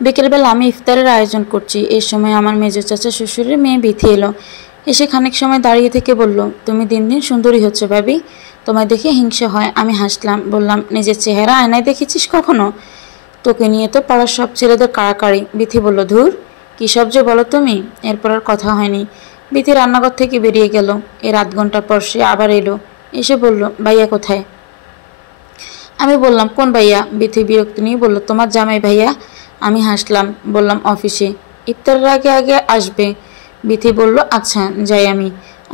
বিকেলবেলা আমি ইফতারের আয়োজন করছি। এই সময় আমার মেজো চাচা শ্বশুরের মেয়ে বিথি এলো। এসে খানিক সময় দাঁড়িয়ে থেকে বলল, তুমি দিন দিন সুন্দরী হচ্ছে ভাবি, তোমায় দেখে হিংসা হয়। আমি হাসলাম, বললাম, নিজের চেহারা আয়নায় দেখেছিস কখনো? তোকে নিয়ে তো পাড়ার সব ছেলেদের কাড়াকাড়ি। বিথি বলল, ধুর, কী সব যে বলো তুমি। এরপর আর কথা হয়নি। বিথি রান্নাঘর থেকে বেরিয়ে গেল। এর আধ ঘন্টা পর সে আবার এলো। এসে বলল, ভাইয়া কোথায়? আমি বললাম, কোন ভাইয়া? বিথি বিরক্তি নিয়ে বলল, তোমার জামাই ভাইয়া। আমি হাসলাম, বললাম, অফিসে ইফতারের আগে আগে আসবে। বিথি বলল, আচ্ছা যাই।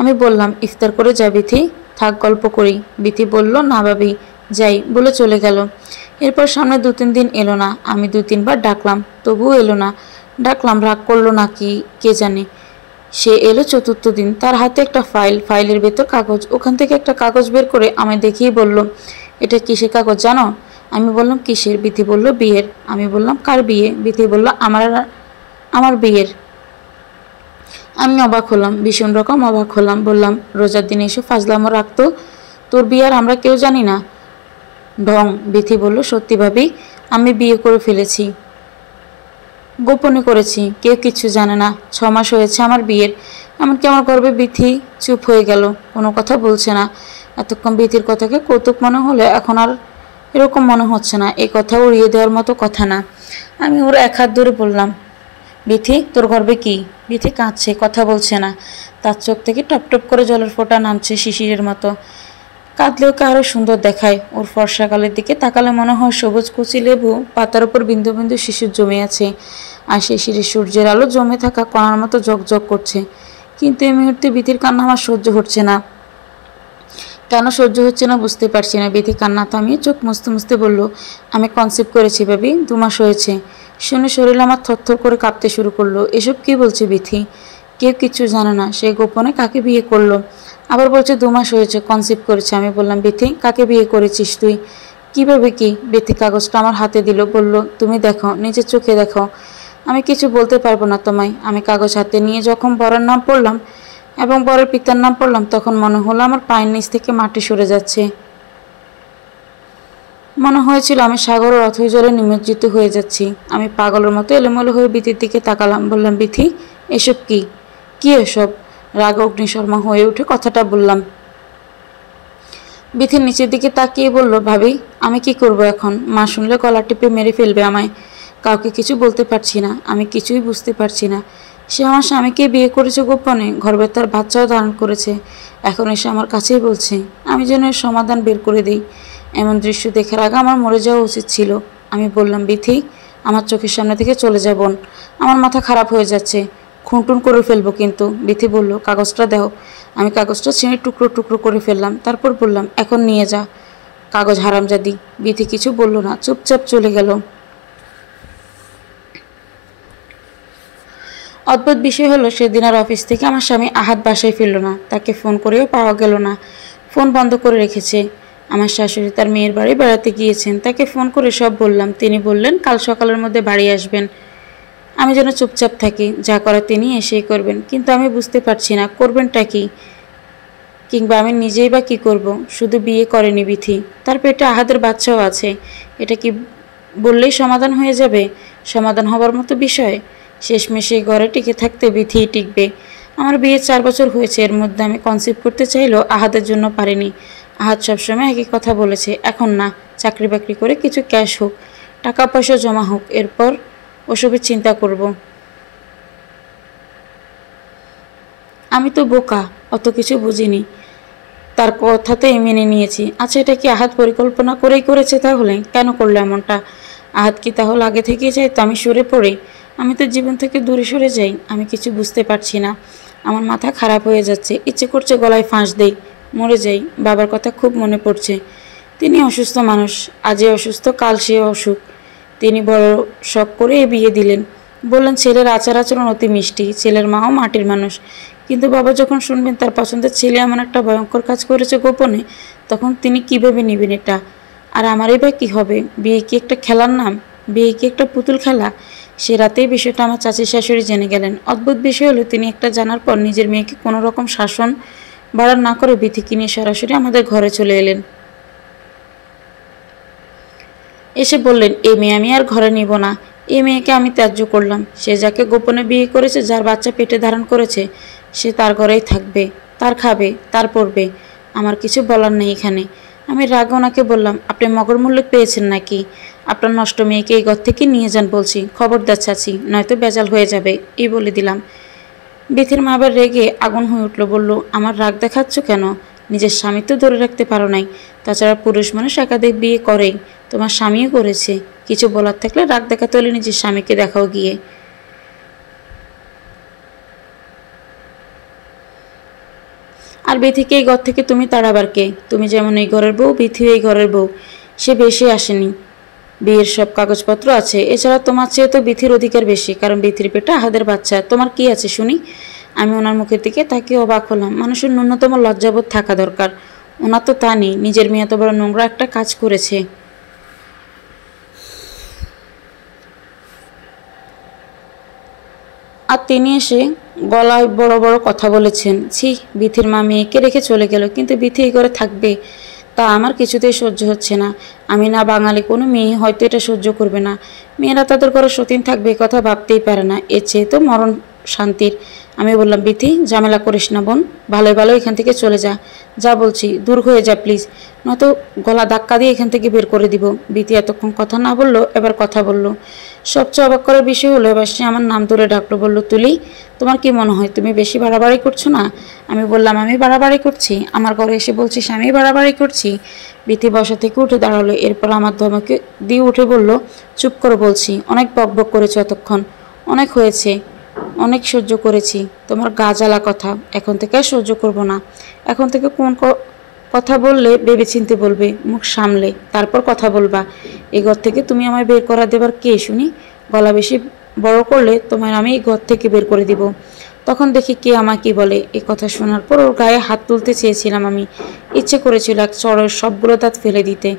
আমি বললাম, ইফতার করে যা বিথি, থাক গল্প করি। বিথি বলল, না ভাবি, যাই বলে চলে গেল। এরপর সামনে 2-3 দিন এলো না। আমি 2-3 বার ডাকলাম, তবুও এলো না। ডাকলাম, রাগ করলো নাকি কে জানে। সে এলো 4র্থ দিন। তার হাতে একটা ফাইল, ফাইলের ভেতর কাগজ। ওখান থেকে একটা কাগজ বের করে আমায় দেখিয়ে বলল, এটা কিসের কাগজ জানো? আমি বললাম, কিসের? বিথি বলল, বিয়ের। আমি বললাম, কার বিয়ে? বিথি বলল, আমার বিয়ের। আমি অবাক হলাম, ভীষণ রকম অবাক হলাম। বললাম, রোজার দিনে এসে ফাজলামো রাখতো, তোর বিয়ে আর আমরা কেউ জানি না? ঢং। বিথি বলল, সত্যি ভাবি, আমি বিয়ে করে ফেলেছি। গোপনে করেছি, কেউ কিছু জানে না। 6 মাস হয়েছে আমার বিয়ের। এমনকি আমার গর্বে। বিথি চুপ হয়ে গেল, কোনো কথা বলছে না। এতক্ষণ বিথির কথাকে কৌতুক মনে হলে এখন আর এরকম মনে হচ্ছে না। এই কথা উড়িয়ে দেওয়ার মতো কথা না। আমি ওর এক হাত ধরে বললাম, বিথি, তোর গর্বে কি? বিথি কাঁদছে, কথা বলছে না। তার চোখ থেকে টপ টপ করে জলের ফোঁটা নামছে শিশিরের মতো। কাঁদলে ওকে আরও সুন্দর দেখায়। ওর ফর্সা গালের দিকে তাকালে মনে হয় সবুজ কচি লেবু পাতার উপর বিন্দু বিন্দু শিশির জমে আছে, আর শিশিরে সূর্যের আলো জমে থাকা কণার মতো জকজক করছে। কিন্তু এই মুহূর্তে বিথির কান্না আমার সহ্য হচ্ছে না। কেন সহ্য হচ্ছে না বুঝতে পারছি না। বিথি কান্না থামিয়ে চোখ মুছতে মুছতে বলল, আমি কনসিভ করেছি ভাবি, 2 মাস হয়েছে। শুনে শরীর আমার থরথর করে কাঁপতে শুরু করলো। এসব কি বলছে বিথি? কেউ কিচ্ছু জানে না সে গোপনে কাকে বিয়ে করলো। আবার বলছে 2 মাস হয়েছে কনসিভ করেছে। আমি বললাম, বিথি, কাকে বিয়ে করেছিস তুই? কীভাবে কি? বিথি কাগজটা আমার হাতে দিল, বলল, তুমি দেখো, নিজের চোখে দেখো। আমি কিছু বলতে পারবো না তোমায়। আমি কাগজ হাতে নিয়ে যখন বরের নাম পড়লাম এবং বরের পিতার নাম পড়লাম, তখন মনে হলো আমার পায়ের নিচ থেকে মাটি সরে যাচ্ছে। মনে হয়েছিল আমি সাগরের অথই জলে নিমজ্জিত হয়ে যাচ্ছি। আমি পাগলের মতো এলোমেলো হয়ে বিথির দিকে তাকালাম। বললাম, বিথি, এসব কি? কি এসব? রাগ অগ্নিশর্মা হয়ে উঠে কথাটা বললাম। বিথির নিচের দিকে তাকিয়ে বলল, ভাবি, আমি কি করব এখন? মা শুনলে গলা টিপে মেরে ফেলবে আমায়। কাউকে কিছু বলতে পারছি না। আমি কিছুই বুঝতে পারছি না। সে আমার স্বামীকে বিয়ে করেছে গোপনে, গর্ভে তার বাচ্চাও ধারণ করেছে। এখন এসে আমার কাছেই বলছে। আমি যেন এর সমাধান বের করে দিই। এমন দৃশ্য দেখার আগে আমার মরে যাওয়া উচিত ছিল। আমি বললাম, বিথি, আমার চোখের সামনে থেকে চলে যাব। আমার মাথা খারাপ হয়ে যাচ্ছে, খুনটুন করে ফেলবো কিন্তু। বিথি বলল, কাগজটা দাও। আমি কাগজটা ছিঁড়ে টুকরো টুকরো করে ফেললাম। তারপর বললাম, এখন নিয়ে যা কাগজ, হারামজাদি। বিথি কিছু বলল না, চুপচাপ চলে গেল। অদ্ভুত বিষয় হলো, সেদিন আর অফিস থেকে আমার স্বামী আহাদ বাসায় ফিরল না। তাকে ফোন করেও পাওয়া গেল না। ফোন বন্ধ করে রেখেছে। আমার শাশুড়ি তার মেয়ের বাড়ি বেড়াতে গিয়েছেন। তাকে ফোন করে সব বললাম। তিনি বললেন, কাল সকালের মধ্যে বাড়ি আসবেন। আমি যেন চুপচাপ থাকি, যা করার তিনি এসেই করবেন। কিন্তু আমি বুঝতে পারছি না করবেনটা কি, কিংবা আমি নিজেই বা কী করব। শুধু বিয়ে করেনি বিথি, তার পেটে আহাদের বাচ্চাও আছে। এটা কি বললেই সমাধান হয়ে যাবে? সমাধান হবার মতো বিষয়? শেষমেশ এই ঘরে টিকে থাকতে বিথিই টিকবে। আমার বিয়ে 4 বছর হয়েছে। এর মধ্যে আমি কনসিভ করতে চাইলেও আহাদের জন্য পারিনি। আহাদ সবসময় একই কথা বলেছে, এখন না, চাকরি বাকরি করে কিছু ক্যাশ হোক, টাকা পয়সা জমা হোক, এরপর ওসবের চিন্তা করব। আমি তো বোকা, অত কিছু বুঝিনি। তার কথাতেই মেনে নিয়েছি। আচ্ছা, এটা কি আহাদ পরিকল্পনা করেই করেছে? তাহলে কেন করলো এমনটা? আহাদ কি তাহলে আগে থেকেই চাইতো আমি সরে পড়ি? আমি তো জীবন থেকে দূরে সরে যাই। আমি কিছু বুঝতে পারছি না। আমার মাথা খারাপ হয়ে যাচ্ছে। ইচ্ছে করছে গলায় ফাঁস দেই, মরে যাই। বাবার কথা খুব মনে পড়ছে। তিনি অসুস্থ মানুষ, আজই অসুস্থ, কাল সে অসুখ। তিনি বড় শখ করে বিয়ে দিলেন। বললেন ছেলের আচার আচরণ অতি মিষ্টি, ছেলের মাও মাটির মানুষ। কিন্তু বাবা যখন শুনবেন তার পছন্দের ছেলে এমন একটা ভয়ঙ্কর কাজ করেছে গোপনে, তখন তিনি কীভাবে নেবেন এটা? আর আমারই বা কী হবে? বিয়ে কি একটা খেলার নাম? বিয়ে কি একটা পুতুল খেলা? সে রাতেই বিষয়টা আমার চাচি শাশুড়ি জেনে গেলেন। অদ্ভুত বিষয় হলো, তিনি একটা জানার পর নিজের মেয়েকে কোনো রকম শাসন বাড়ান না করে বিথিকে নিয়ে সরাসরি আমাদের ঘরে চলে এলেন। এসে বললেন, এই মেয়ে আমি আর ঘরে নিব না। এই মেয়েকে আমি ত্যায্য করলাম। সে যাকে গোপনে বিয়ে করেছে, যার বাচ্চা পেটে ধারণ করেছে, সে তার ঘরেই থাকবে, তার খাবে, তার পড়বে। আমার কিছু বলার নেই এখানে। আমি রাগে ওনাকে বললাম, আপনি মগরমূল্য পেয়েছেন নাকি? আপনার নষ্ট মেয়েকে এই ঘর থেকে নিয়ে যান বলছি। খবরদার চাচি, নয়তো বেজাল হয়ে যাবে, এই বলে দিলাম। বিথির মা আবার রেগে আগুন হয়ে উঠল, বলল, আমার রাগ দেখাচ্ছ কেন? নিজের স্বামী তো ধরে রাখতে পারো নাই। তাছাড়া পুরুষ মানুষ একাধিক বিয়ে করেই, তোমার স্বামীও করেছে। কিছু বলার থাকলে রাগ দেখাতে হলে নিজের স্বামীকে দেখাও গিয়ে। আর বিথিকে এই ঘর থেকে তুমি তাড়াবার কে? তুমি যেমন এই ঘরের বউ, বিথিও এই ঘরের বউ। সে বেশি আসেনি, বিয়ের সব কাগজপত্র আছে। এছাড়া তোমার চেয়ে তো বিথির অধিকার বেশি, কারণ বিথির পেটে আহাদের বাচ্চা। তোমার কি আছে শুনি? আমি ওনার মুখের দিকে তাকিয়ে অবাক হলাম। মানুষের ন্যূনতম লজ্জাবোধ থাকা দরকার। ওনার তো তা নেই। নিজের মেয়ে এত বড় নোংরা একটা কাজ করেছে। আর তিনি এসে গলায় বড় বড় কথা বলেছেন। ছি, বিথির মা মেয়েকে রেখে চলে গেল, কিন্তু বিথি এই ঘরে থাকবে, তা আমার কিছুতেই সহ্য হচ্ছে না। আমি না বাঙালি কোনো মেয়ে হয়তো এটা সহ্য করবে না। মেয়েরা তাদের ঘরে সতীন থাকবে এ কথা ভাবতেই পারে না। এর চেয়ে তো মরণ শান্তির। আমি বললাম, বিথি, ঝামেলা করিস না বোন, ভালোই ভালো এখান থেকে চলে যা। যা বলছি, দূর হয়ে যা প্লিজ, নয়তো গলা ধাক্কা দিয়ে এখান থেকে বের করে দিব। বিথি এতক্ষণ কথা না বললো, এবার কথা বলল। সবচেয়ে অবাক করার বিষয় হলো, এবার সে আমার নাম ধরে ডাকলো, বলল, তুলি, তোমার কি মনে হয় তুমি বেশি বাড়াবাড়ি করছো না? আমি বললাম, আমি বাড়াবাড়ি করছি? আমার ঘরে এসে বলছিস আমি বাড়াবাড়ি করছি? বিথি বসা থেকে উঠে দাঁড়ালো। এরপর আমার ধমকে দিয়ে উঠে বলল, চুপ করে বলছি, অনেক বকবক করেছো এতক্ষণ, অনেক হয়েছে, অনেক সহ্য করেছি। তোমার গা জ্বালা কথা এখন থেকে আর সহ্য করব না। এখন থেকে কোন কথা বললে ভেবেচিন্তে বলবে, মুখ সামলে তারপর কথা বলবা। এই ঘর থেকে তুমি আমায় বের করা দেবার কে শুনি? গলা বেশি বড় করলে তোমায় আমি এই ঘর থেকে বের করে দিব। তখন দেখি কে আমায় কি বলে। এই কথা শোনার পর ওর গায়ে হাত তুলতে চেয়েছিলাম আমি। ইচ্ছে করেছিল এক চড়ের সবগুলো দাঁত ফেলে দিতে,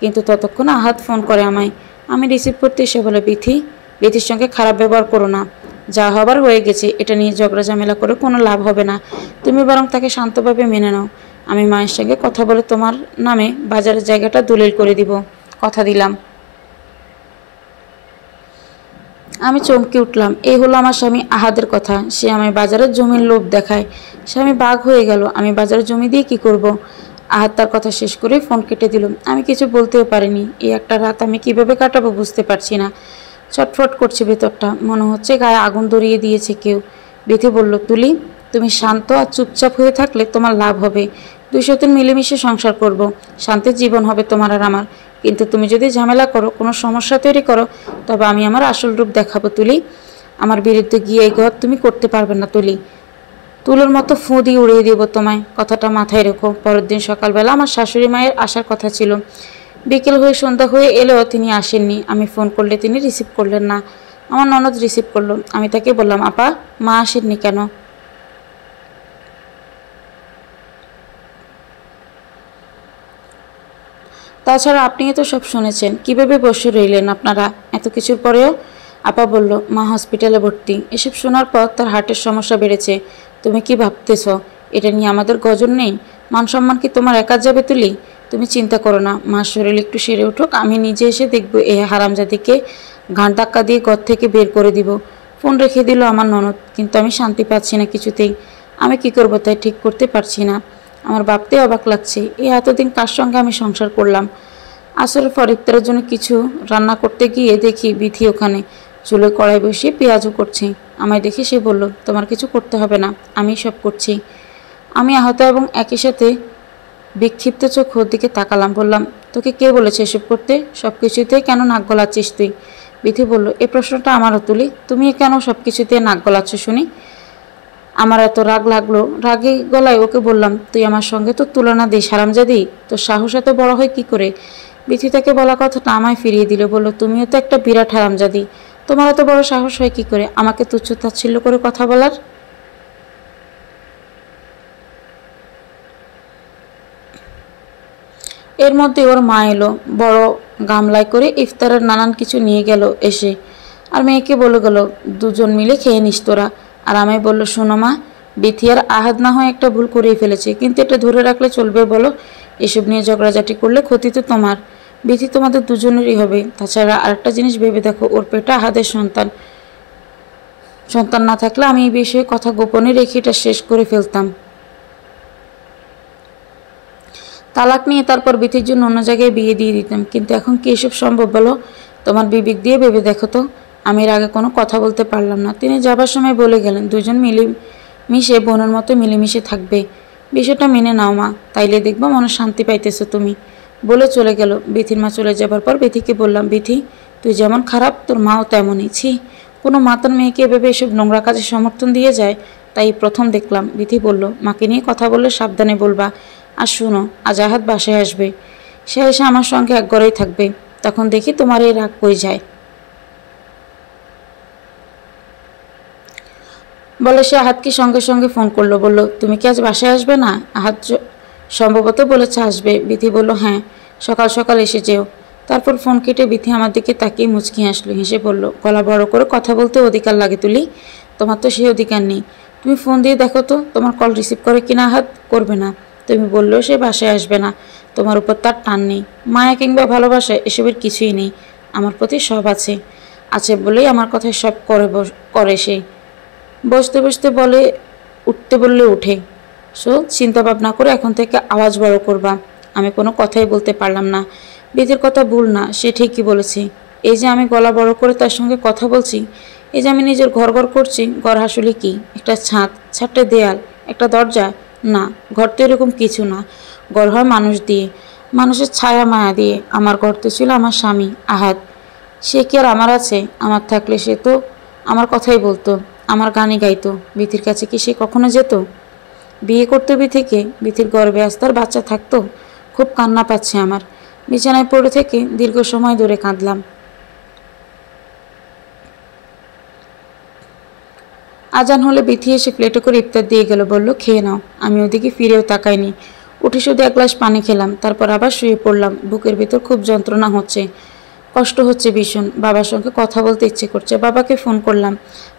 কিন্তু ততক্ষণ আহাত ফোন করে আমায়। আমি রিসিভ করতে এসে বলে, বিথির সঙ্গে খারাপ ব্যবহার করো না। যা হবার হয়ে গেছে, এটা নিয়ে ঝগড়া ঝামেলা করে কোনো লাভ হবে না। তুমি বরং তাকে শান্তভাবে মেনে নাও। আমি মায়ের সঙ্গে কথা বলে তোমার নামে বাজারের জায়গাটা দলিল করে দিব, কথা দিলাম। আমি চমকে উঠলাম। এই হলো আমার স্বামী আহাদের কথা। সে আমায় বাজারের জমির লোভ দেখায়। স্বামী বাঘ হয়ে গেল। আমি বাজারের জমি দিয়ে কি করব? আহাদ তার কথা শেষ করে ফোন কেটে দিল। আমি কিছু বলতেও পারিনি। এই একটা রাত আমি কিভাবে কাটাবো বুঝতে পারছি না। ছটফট করছে ভেতরটা, মনে হচ্ছে গায়ে আগুন ধরিয়ে দিয়েছে কেউ। বিথি বলল, তুলি, তুমি শান্ত আর চুপচাপ হয়ে থাকলে তোমার লাভ হবে। 2 মিলেমিশে সংসার করব, শান্তির জীবন হবে তোমার আর আমার। কিন্তু তুমি যদি ঝামেলা করো, কোনো সমস্যা তৈরি করো, তবে আমি আমার আসল রূপ দেখাবো তুলি। আমার বিরুদ্ধে গিয়ে এই ঘর তুমি করতে পারবে না তুলি। তুলোর মতো ফু দিয়ে উড়িয়ে দেবো তোমায়, কথাটা মাথায় রেখো। পরের দিন সকালবেলা আমার শাশুড়ি মায়ের আসার কথা ছিল। বিকেল হয়ে সন্ধ্যা হয়ে এলেও তিনি আসেননি। আমি ফোন করলে তিনি রিসিভ করলেন না। আমার ননদ রিসিভ করলো। আমি তাকে বললাম, আপা, মা আসেননি কেন? তাছাড়া আপনিও তো সব শুনেছেন। কিভাবে বসে রইলেন আপনারা এত কিছুর পরেও? আপা বলল, মা হসপিটালে ভর্তি। এসব শোনার পর তার হার্টের সমস্যা বেড়েছে। তুমি কি ভাবতেছ এটা নিয়ে আমাদের গজন নেই? মান সম্মান কি তোমার একা যাবে তুলি? তুমি চিন্তা করো না, মার শরীর একটু সেরে উঠুক, আমি নিজে এসে দেখবো এই হারামজাদিকে ঘাট ধাক্কা দিয়ে ঘর থেকে বের করে দিব। ফোন রেখে দিল আমার ননদ। কিন্তু আমি শান্তি পাচ্ছি না কিছুতেই। আমি কি করব তাই ঠিক করতে পারছি না। আমার ভাবতে অবাক লাগছে, এই এতদিন কার সঙ্গে আমি সংসার করলাম। আসরের পর ইফতারের জন্য কিছু রান্না করতে গিয়ে দেখি বিথি ওখানে চুলে কড়াই বসিয়ে পেঁয়াজও করছে। আমায় দেখে সে বলল, তোমার কিছু করতে হবে না, আমি সব করছি। আমি আহত এবং একই সাথে বিক্ষিপ্ত চোখ ওর দিকে তাকালাম। বললাম, তোকে কে বলেছে এসব করতে? সব কিছুতেই কেন নাক গলাচ্ছিস তুই? বিথি বলল, এই প্রশ্নটা আমারও তুলি। তুমি কেন সব কিছুতে নাক গলাচ্ছ শুনি? আমার এত রাগ লাগলো। রাগে গলায় ওকে বললাম, তুই আমার সঙ্গে তো তুলনা দিস হারামজাদি, তোর সাহস এত বড় হয় কি করে? বিথি তাকে বলা কথাটা আমায় ফিরিয়ে দিল। বলল, তুমিও তো একটা বিরাট হারামজাদি, তোমার এত বড় সাহস হয় কি করে আমাকে তুচ্ছ তাচ্ছিল্য করে কথা বলার? এর মধ্যে ওর মা এলো, বড় গামলায় করে ইফতারের নানান কিছু নিয়ে গেল এসে। আর মেয়েকে বলে গেল, দুজন মিলে খেয়ে নিস তোরা। আর আমায় বলল, শোনো মা, বিথি আর আহাদ না হয় একটা ভুল করেই ফেলেছে, কিন্তু এটা ধরে রাখলে চলবে বলো? এসব নিয়ে ঝগড়াঝাটি করলে ক্ষতি তো তোমার। বিথি তোমাদের দুজনেরই হবে। তাছাড়া আরেকটা জিনিস ভেবে দেখো, ওর পেটে আহাদের সন্তান। সন্তান না থাকলে আমি এই বিষয়ে কথা গোপনে রেখে এটা শেষ করে ফেলতাম। তালাক নিয়ে তারপর বিথির জন্য অন্য জায়গায় বিয়ে দিয়ে দিতাম। কিন্তু এখন কি এসব সম্ভব বলো? তোমার বিবেক দিয়ে ভেবে দেখো তো। আমি এর আগে কোনো কথা বলতে পারলাম না। তিনি যাবার সময় বলে গেলেন, দুজন মিলেমিশে বোনের মতো মিলেমিশে থাকবে। বিষয়টা মেনে নাও মা, তাইলে দেখবো মনে শান্তি পাইতেছো তুমি। বলে চলে গেল। বিথির মা চলে যাবার পর বিথিকে বললাম, বিথি তুই যেমন খারাপ তোর মাও তেমনই। ছি, কোনো মাতার মেয়েকে এভাবে এসব নোংরা কাজে সমর্থন দিয়ে যায়, তাই প্রথম দেখলাম। বিথি বলল, মাকে নিয়ে কথা বললে সাবধানে বলবা। আর শুনো, আজ আহাত বাসায় আসবে। সে এসে আমার সঙ্গে এক ঘরেই থাকবে। তখন দেখি তোমার এই রাগ কই যায়। বলে সে আহাতকে সঙ্গে সঙ্গে ফোন করলো। বলল, তুমি কি আজ বাসায় আসবে না? আহাত সম্ভবত বলেছে আসবে। বিথি বলল, হ্যাঁ, সকাল সকাল এসে যেও। তারপর ফোন কেটে বিথি আমার দিকে তাকিয়ে মুচকি হাসলো। হেসে বলল, গলা বড় করে কথা বলতে অধিকার লাগে তুলি? তোমার তো সেই অধিকার নেই। তুমি ফোন দিয়ে দেখো তো তোমার কল রিসিভ করে কিনা। আহাত করবে না। তুমি বললেও সে বাসায় আসবে না। তোমার উপর তার টান নেই। মায়া কিংবা ভালোবাসা এসবের কিছুই নেই। আমার প্রতি সব আছে। আছে বলেই আমার কথায় সব করে সে। বসতে বসতে বলে, উঠতে বললে উঠে। চিন্তা ভাবনা করে এখন থেকে আওয়াজ বড় করবা। আমি কোনো কথাই বলতে পারলাম না। বিধির কথা ভুল না, সে ঠিকই বলেছে। এই যে আমি গলা বড় করে তার সঙ্গে কথা বলছি, এই যে আমি নিজের ঘর ঘর করছি, ঘর আসলে কি? একটা ছাদ, ছাদটা দেয়াল, একটা দরজা? না, ঘর তো এরকম কিছু না। ঘর হয় মানুষ দিয়ে, মানুষের ছায়া মায়া দিয়ে। আমার ঘর তো ছিল আমার স্বামী আহাদ। সে কি আর আমার আছে? আমার থাকলে সে তো আমার কথাই বলতো, আমার গানই গাইতো। বিথির কাছে কি সে কখনো যেত? বিয়ে করতে বিথিকে? বিথির গর্ভে আজ তার বাচ্চা থাকতো। খুব কান্না পাচ্ছে আমার। বিছানায় পড়ে থেকে দীর্ঘ সময় ধরে কাঁদলাম। আজান হলে বিথি এসে প্লেটে করে ইফতার দিয়ে গেল। বলল, খেয়ে নাও। আমি ওদিকে ফিরেও তাকাইনি। উঠে শুধু এক গ্লাস পানি খেলাম। তারপর আবার শুয়ে পড়লাম। বুকের ভিতর খুব যন্ত্রণা হচ্ছে, কষ্ট হচ্ছে ভীষণ। বাবার সঙ্গে কথা বলতে ইচ্ছে করছে। বাবাকে ফোন করলাম।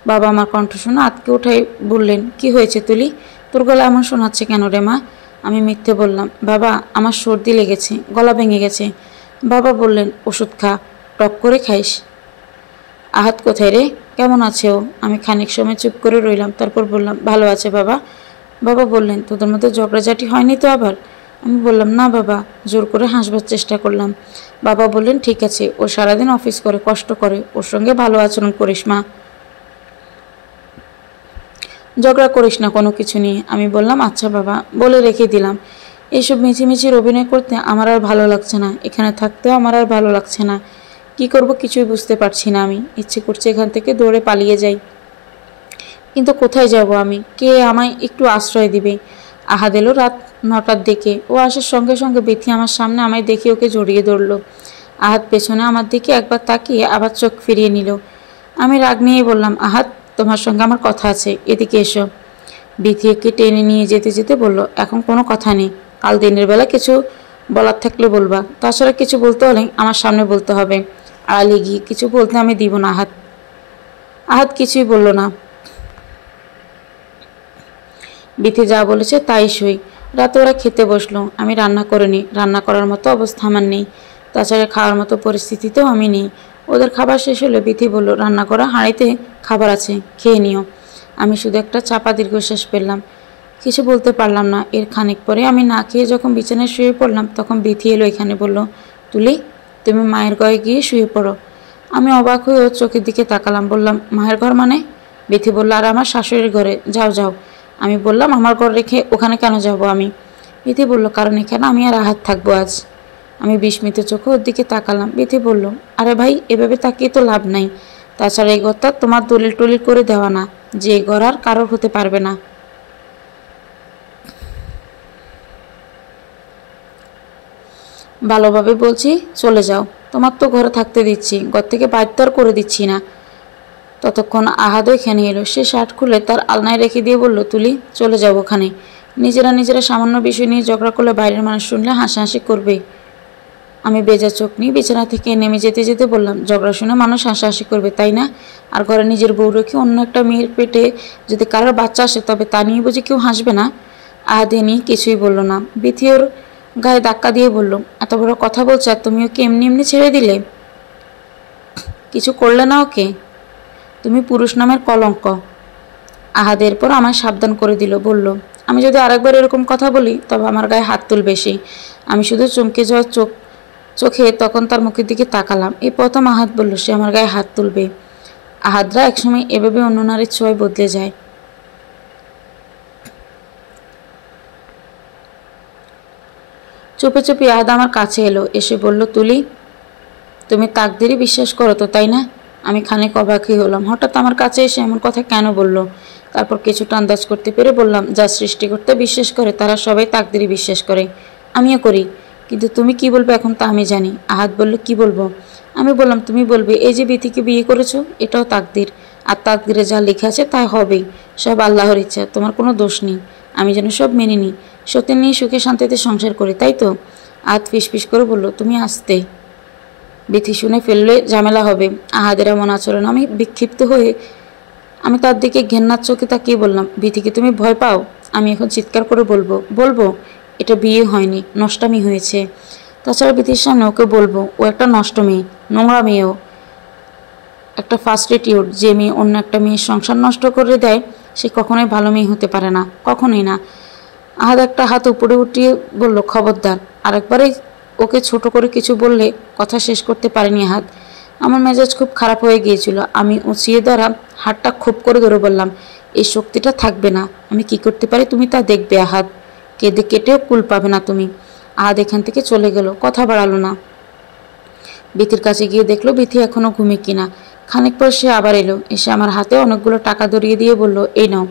বাবা আমার কণ্ঠ শুনে আতকে উঠাই বললেন, কি হয়েছে তুলি? তোর গলা এমন শোনাচ্ছে কেন রে মা? আমি মিথ্যে বললাম, বাবা আমার সর্দি লেগেছে, গলা ভেঙে গেছে। বাবা বললেন, ওষুধ খা, টক করে খাইস। আহাত কোথায় রে? কেমন আছে ও? আমি খানিক সময় চুপ করে রইলাম। তারপর বললাম, ভালো আছে বাবা। বাবা বললেন, তোদের মধ্যে ঝগড়াঝাটি হয়নি তো আবার? আমি বললাম, না বাবা। জোর করে হাসবার চেষ্টা করলাম। বাবা বললেন, ঠিক আছে, ও সারাদিন অফিস করে, কষ্ট করে, ওর সঙ্গে ভালো আচরণ করিস মা। ঝগড়া করিস না কোনো কিছু নিয়ে। আমি বললাম, আচ্ছা বাবা। বলে রেখে দিলাম। এইসব মিছিমিছির অভিনয় করতে আমার আর ভালো লাগছে না। এখানে থাকতেও আমার আর ভালো লাগছে না। কি করব কিছুই বুঝতে পারছি না আমি। ইচ্ছে করছে এখান থেকে দৌড়ে পালিয়ে যাই। কিন্তু কোথায় যাব আমি? কে আমায় একটু আশ্রয় দিবে? আহাদ এলো রাত 9টার দিকে। ও আসার সঙ্গে সঙ্গে বিথি আমার সামনে আমায় দেখে ওকে জড়িয়ে ধরল। আহাদ পেছনে আমার দিকে একবার তাকিয়ে আবার চোখ ফিরিয়ে নিল। আমি রাগ নিয়ে বললাম, আহাদ তোমার সঙ্গে আমার কথা আছে, এদিকে এসো। বিথি একে টেনে নিয়ে যেতে যেতে বলল, এখন কোনো কথা নেই। কাল দিনের বেলা কিছু বলার থাকলে বলবা। তাছাড়া কিছু বলতে হলে আমার সামনে বলতে হবে। আড়ালে গিয়ে কিছু বলতে আমি দিব না। আহাদ আহাদ কিছুই বলল না। বিথি যা বলেছে তাই সই। রাতে ওরা খেতে বসলো। আমি রান্না করিনি। রান্না করার মতো অবস্থা আমার নেই। তাছাড়া খাওয়ার মতো পরিস্থিতিতেও আমি নেই। ওদের খাবার শেষ হলে বিথি বলল, রান্না করা হাঁড়িতে খাবার আছে, খেয়ে নিও। আমি শুধু একটা চাপা দীর্ঘশ্বাস পেলাম। কিছু বলতে পারলাম না। এর খানিক পরে আমি না খেয়ে যখন বিছানায় শুয়ে পড়লাম, তখন বিথি এলো এখানে। বলল, তুলি তুমি মায়ের ঘরে গিয়ে শুয়ে পড়ো। আমি অবাক হয়ে ওর চোখের দিকে তাকালাম। বললাম, মায়ের ঘর মানে? বিথি বলল, আর আমার শাশুড়ির ঘরে। যাও যাও। আমি বললাম, আমার ঘর রেখে ওখানে কেন যাব আমি? বিথি বলল, কারণ এখানে আমি আর আহাত থাকবো আজ। আমি বিস্মিত চোখে ওর দিকে তাকালাম। বিথি বলল, আরে ভাই এভাবে তাকিয়ে তো লাভ নাই। তাছাড়া এই ঘরটা তোমার দলিল টলিল করে দেওয়া না যে এই ঘর আর কারোর হতে পারবে না। ভালোভাবে বলছি, চলে যাও। তোমার তো ঘরে থাকতে দিচ্ছি, ঘর থেকে বাইর তো আর করে দিচ্ছি না। ততক্ষণ আহাদও এখানে এলো। সে শার্ট খুলে তার আলনায় রেখে দিয়ে বলল, তুলি চলে যাবো ওখানে। নিজেরা সামান্য বিষয় নিয়ে ঝগড়া করলে বাইরের মানুষ শুনলে হাসাহাসি করবে। আমি বেজা চোখ নিয়ে বিছানা থেকে নেমে যেতে যেতে বললাম, ঝগড়া শুনে মানুষ হাসাহাসি করবে তাই না? আর ঘরে নিজের বউ রেখে অন্য একটা মেয়ের পেটে যদি কারোর বাচ্চা আসে তবে তা নিয়ে বুঝি কেউ হাসবে না? আহাদে নিয়ে কিছুই বলল না। বিথি ওর গায়ে ধাক্কা দিয়ে বলল, এত বড় কথা বলছো আর তুমি ওকে এমনি এমনি ছেড়ে দিলে? কিছু করলে না ওকে? তুমি পুরুষ নামের কলঙ্ক। আহাদ এরপর আমায় সাবধান করে দিল, বলল, আমি যদি আরেকবার এরকম কথা বলি তবে আমার গায়ে হাত তুলবে সে। আমি শুধু চমকে যাওয়ার চোখে তখন তার মুখের দিকে তাকালাম। এই প্রথম আহাদ বলল সে আমার গায়ে হাত তুলবে। আহাদরা একসময় এভাবে অন্য নারীর ছোঁয়ায় বদলে যায়। চুপে চুপে আহাদ আমার কাছে এলো, এসে বলল, তুলি, তুমি তাকদিরে বিশ্বাস করো তো, তাই না? আমি খানিক অবাকই হলাম। হঠাৎ আমার কাছে এসে এমন কথা কেন বলল? তারপর কিছুটা আন্দাজ করতে পেরে বললাম, যা সৃষ্টিকর্তা বিশ্বাস করে তারা সবাই তাকদিরে বিশ্বাস করে, আমিও করি। কিন্তু তুমি কি বলবে এখন তা আমি জানি। আহাদ বলল, কি বলবো? আমি বললাম, তুমি বলবে এই যে বিথিকে বিয়ে করেছো এটাও তাকদির, আর তাকদিরে যা লেখা আছে তা হবেই, সব আল্লাহর ইচ্ছা, তোমার কোনো দোষ নেই। আমি যেন সব মেনে নিই, সত্যি নিয়ে সুখে শান্তিতে সংসার করি, তাই তো? আহাদ ফিসফিস করে বলল, তুমি আসতে। বিথি শুনে ফেললে ঝামেলা হবে। আহাদের এমন আচরণ আমি বিক্ষিপ্ত হয়ে আমি তার দিকে ঘেন্নার চোখে তাকিয়ে বললাম, বিথিকে তুমি ভয় পাও? আমি এখন চিৎকার করে বলবো এটা বিয়ে হয়নি, নষ্টামি হয়েছে। তাছাড়া বিথির সামনে ওকে বলবো ও একটা নষ্ট মেয়ে, নোংরা মেয়েও, একটা ফার্স্টিটিউড। যে মেয়ে অন্য একটা মেয়ের সংসার নষ্ট করে দেয় সে কখনোই ভালো মেয়ে হতে পারে না, কখনোই না। আহাদ একটা হাত উপরে উঠিয়ে বলল, খবরদার। আরেকবারে ওকে ছোট করে কিছু বললে কথা শেষ করতে পারেনি আহাদ। আমার মেজাজ খুব খারাপ হয়ে গিয়েছিল। আমি উঁচিয়ে ধরা হাতটা খুব করে ধরে বললাম, এই শক্তিটা থাকবে না, আমি কি করতে পারি তুমি তা দেখবে আহাদ, কেঁদে কেটেও কুল পাবে না তুমি। আহাদ এখান থেকে চলে গেল, কথা বাড়ালো না। বিথির কাছে গিয়ে দেখলো বিথি এখনো ঘুমে কিনা। খানিক পর সে আবার এলো, এসে আমার হাতে অনেকগুলো টাকা ধরিয়ে দিয়ে বলল, এই নাও,